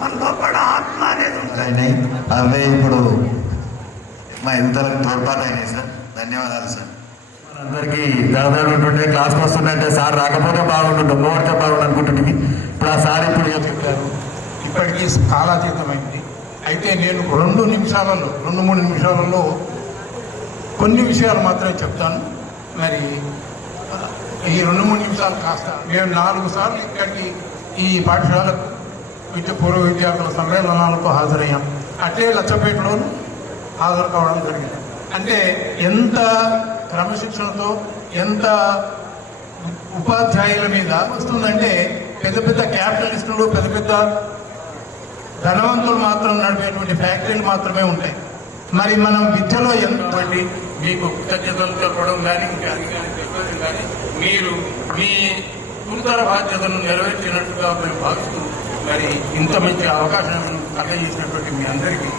మన లోపల ఆత్మ అనేది ఉంటుంది. అవే ఇప్పుడు మా ఎదుగుదలకు తోడ్పాటు అయినాయి సార్. ధన్యవాదాలు సార్. అందరికీ దాదాపు ఉంటుండే క్లాస్కి వస్తుందంటే సార్ రాకపోతే బాగుంటుండే, మోడితే బాగుండు అనుకుంటుంది. ఇప్పుడు ఆ సార్ ఇప్పుడు చెప్పారు. ఇప్పటికీ కాలాతీతమైంది. అయితే నేను 2-3 నిమిషాలలో కొన్ని విషయాలు మాత్రమే చెప్తాను. మరి ఈ 2-3 నిమిషాలు కాస్త మేము 4 సార్లు ఇక్కడికి ఈ పాఠశాలకు పూర్వ విద్యార్థుల సమ్మేళనాలకు హాజరయ్యాం. అట్లే లచ్చపేటలో హాజరు కావడం జరిగింది. అంటే ఎంత క్రమశిక్షణతో, ఎంత ఉపాధ్యాయుల మీద వస్తుందంటే, పెద్ద పెద్ద క్యాపిటలిస్టులు, పెద్ద పెద్ద ధనవంతులు మాత్రం నడిపేటువంటి ఫ్యాక్టరీలు మాత్రమే ఉంటాయి. మరి మనం విద్యలో ఎంత మీకు కృతజ్ఞతలు తెలపడం కానీ ఇంకా కానీ మీరు మీ గురుతర బాధ్యతను నెరవేర్చినట్టుగా మేము భావిస్తూ మరి ఇంత మంచి అవకాశం కలగజేసినటువంటి మీ అందరికీ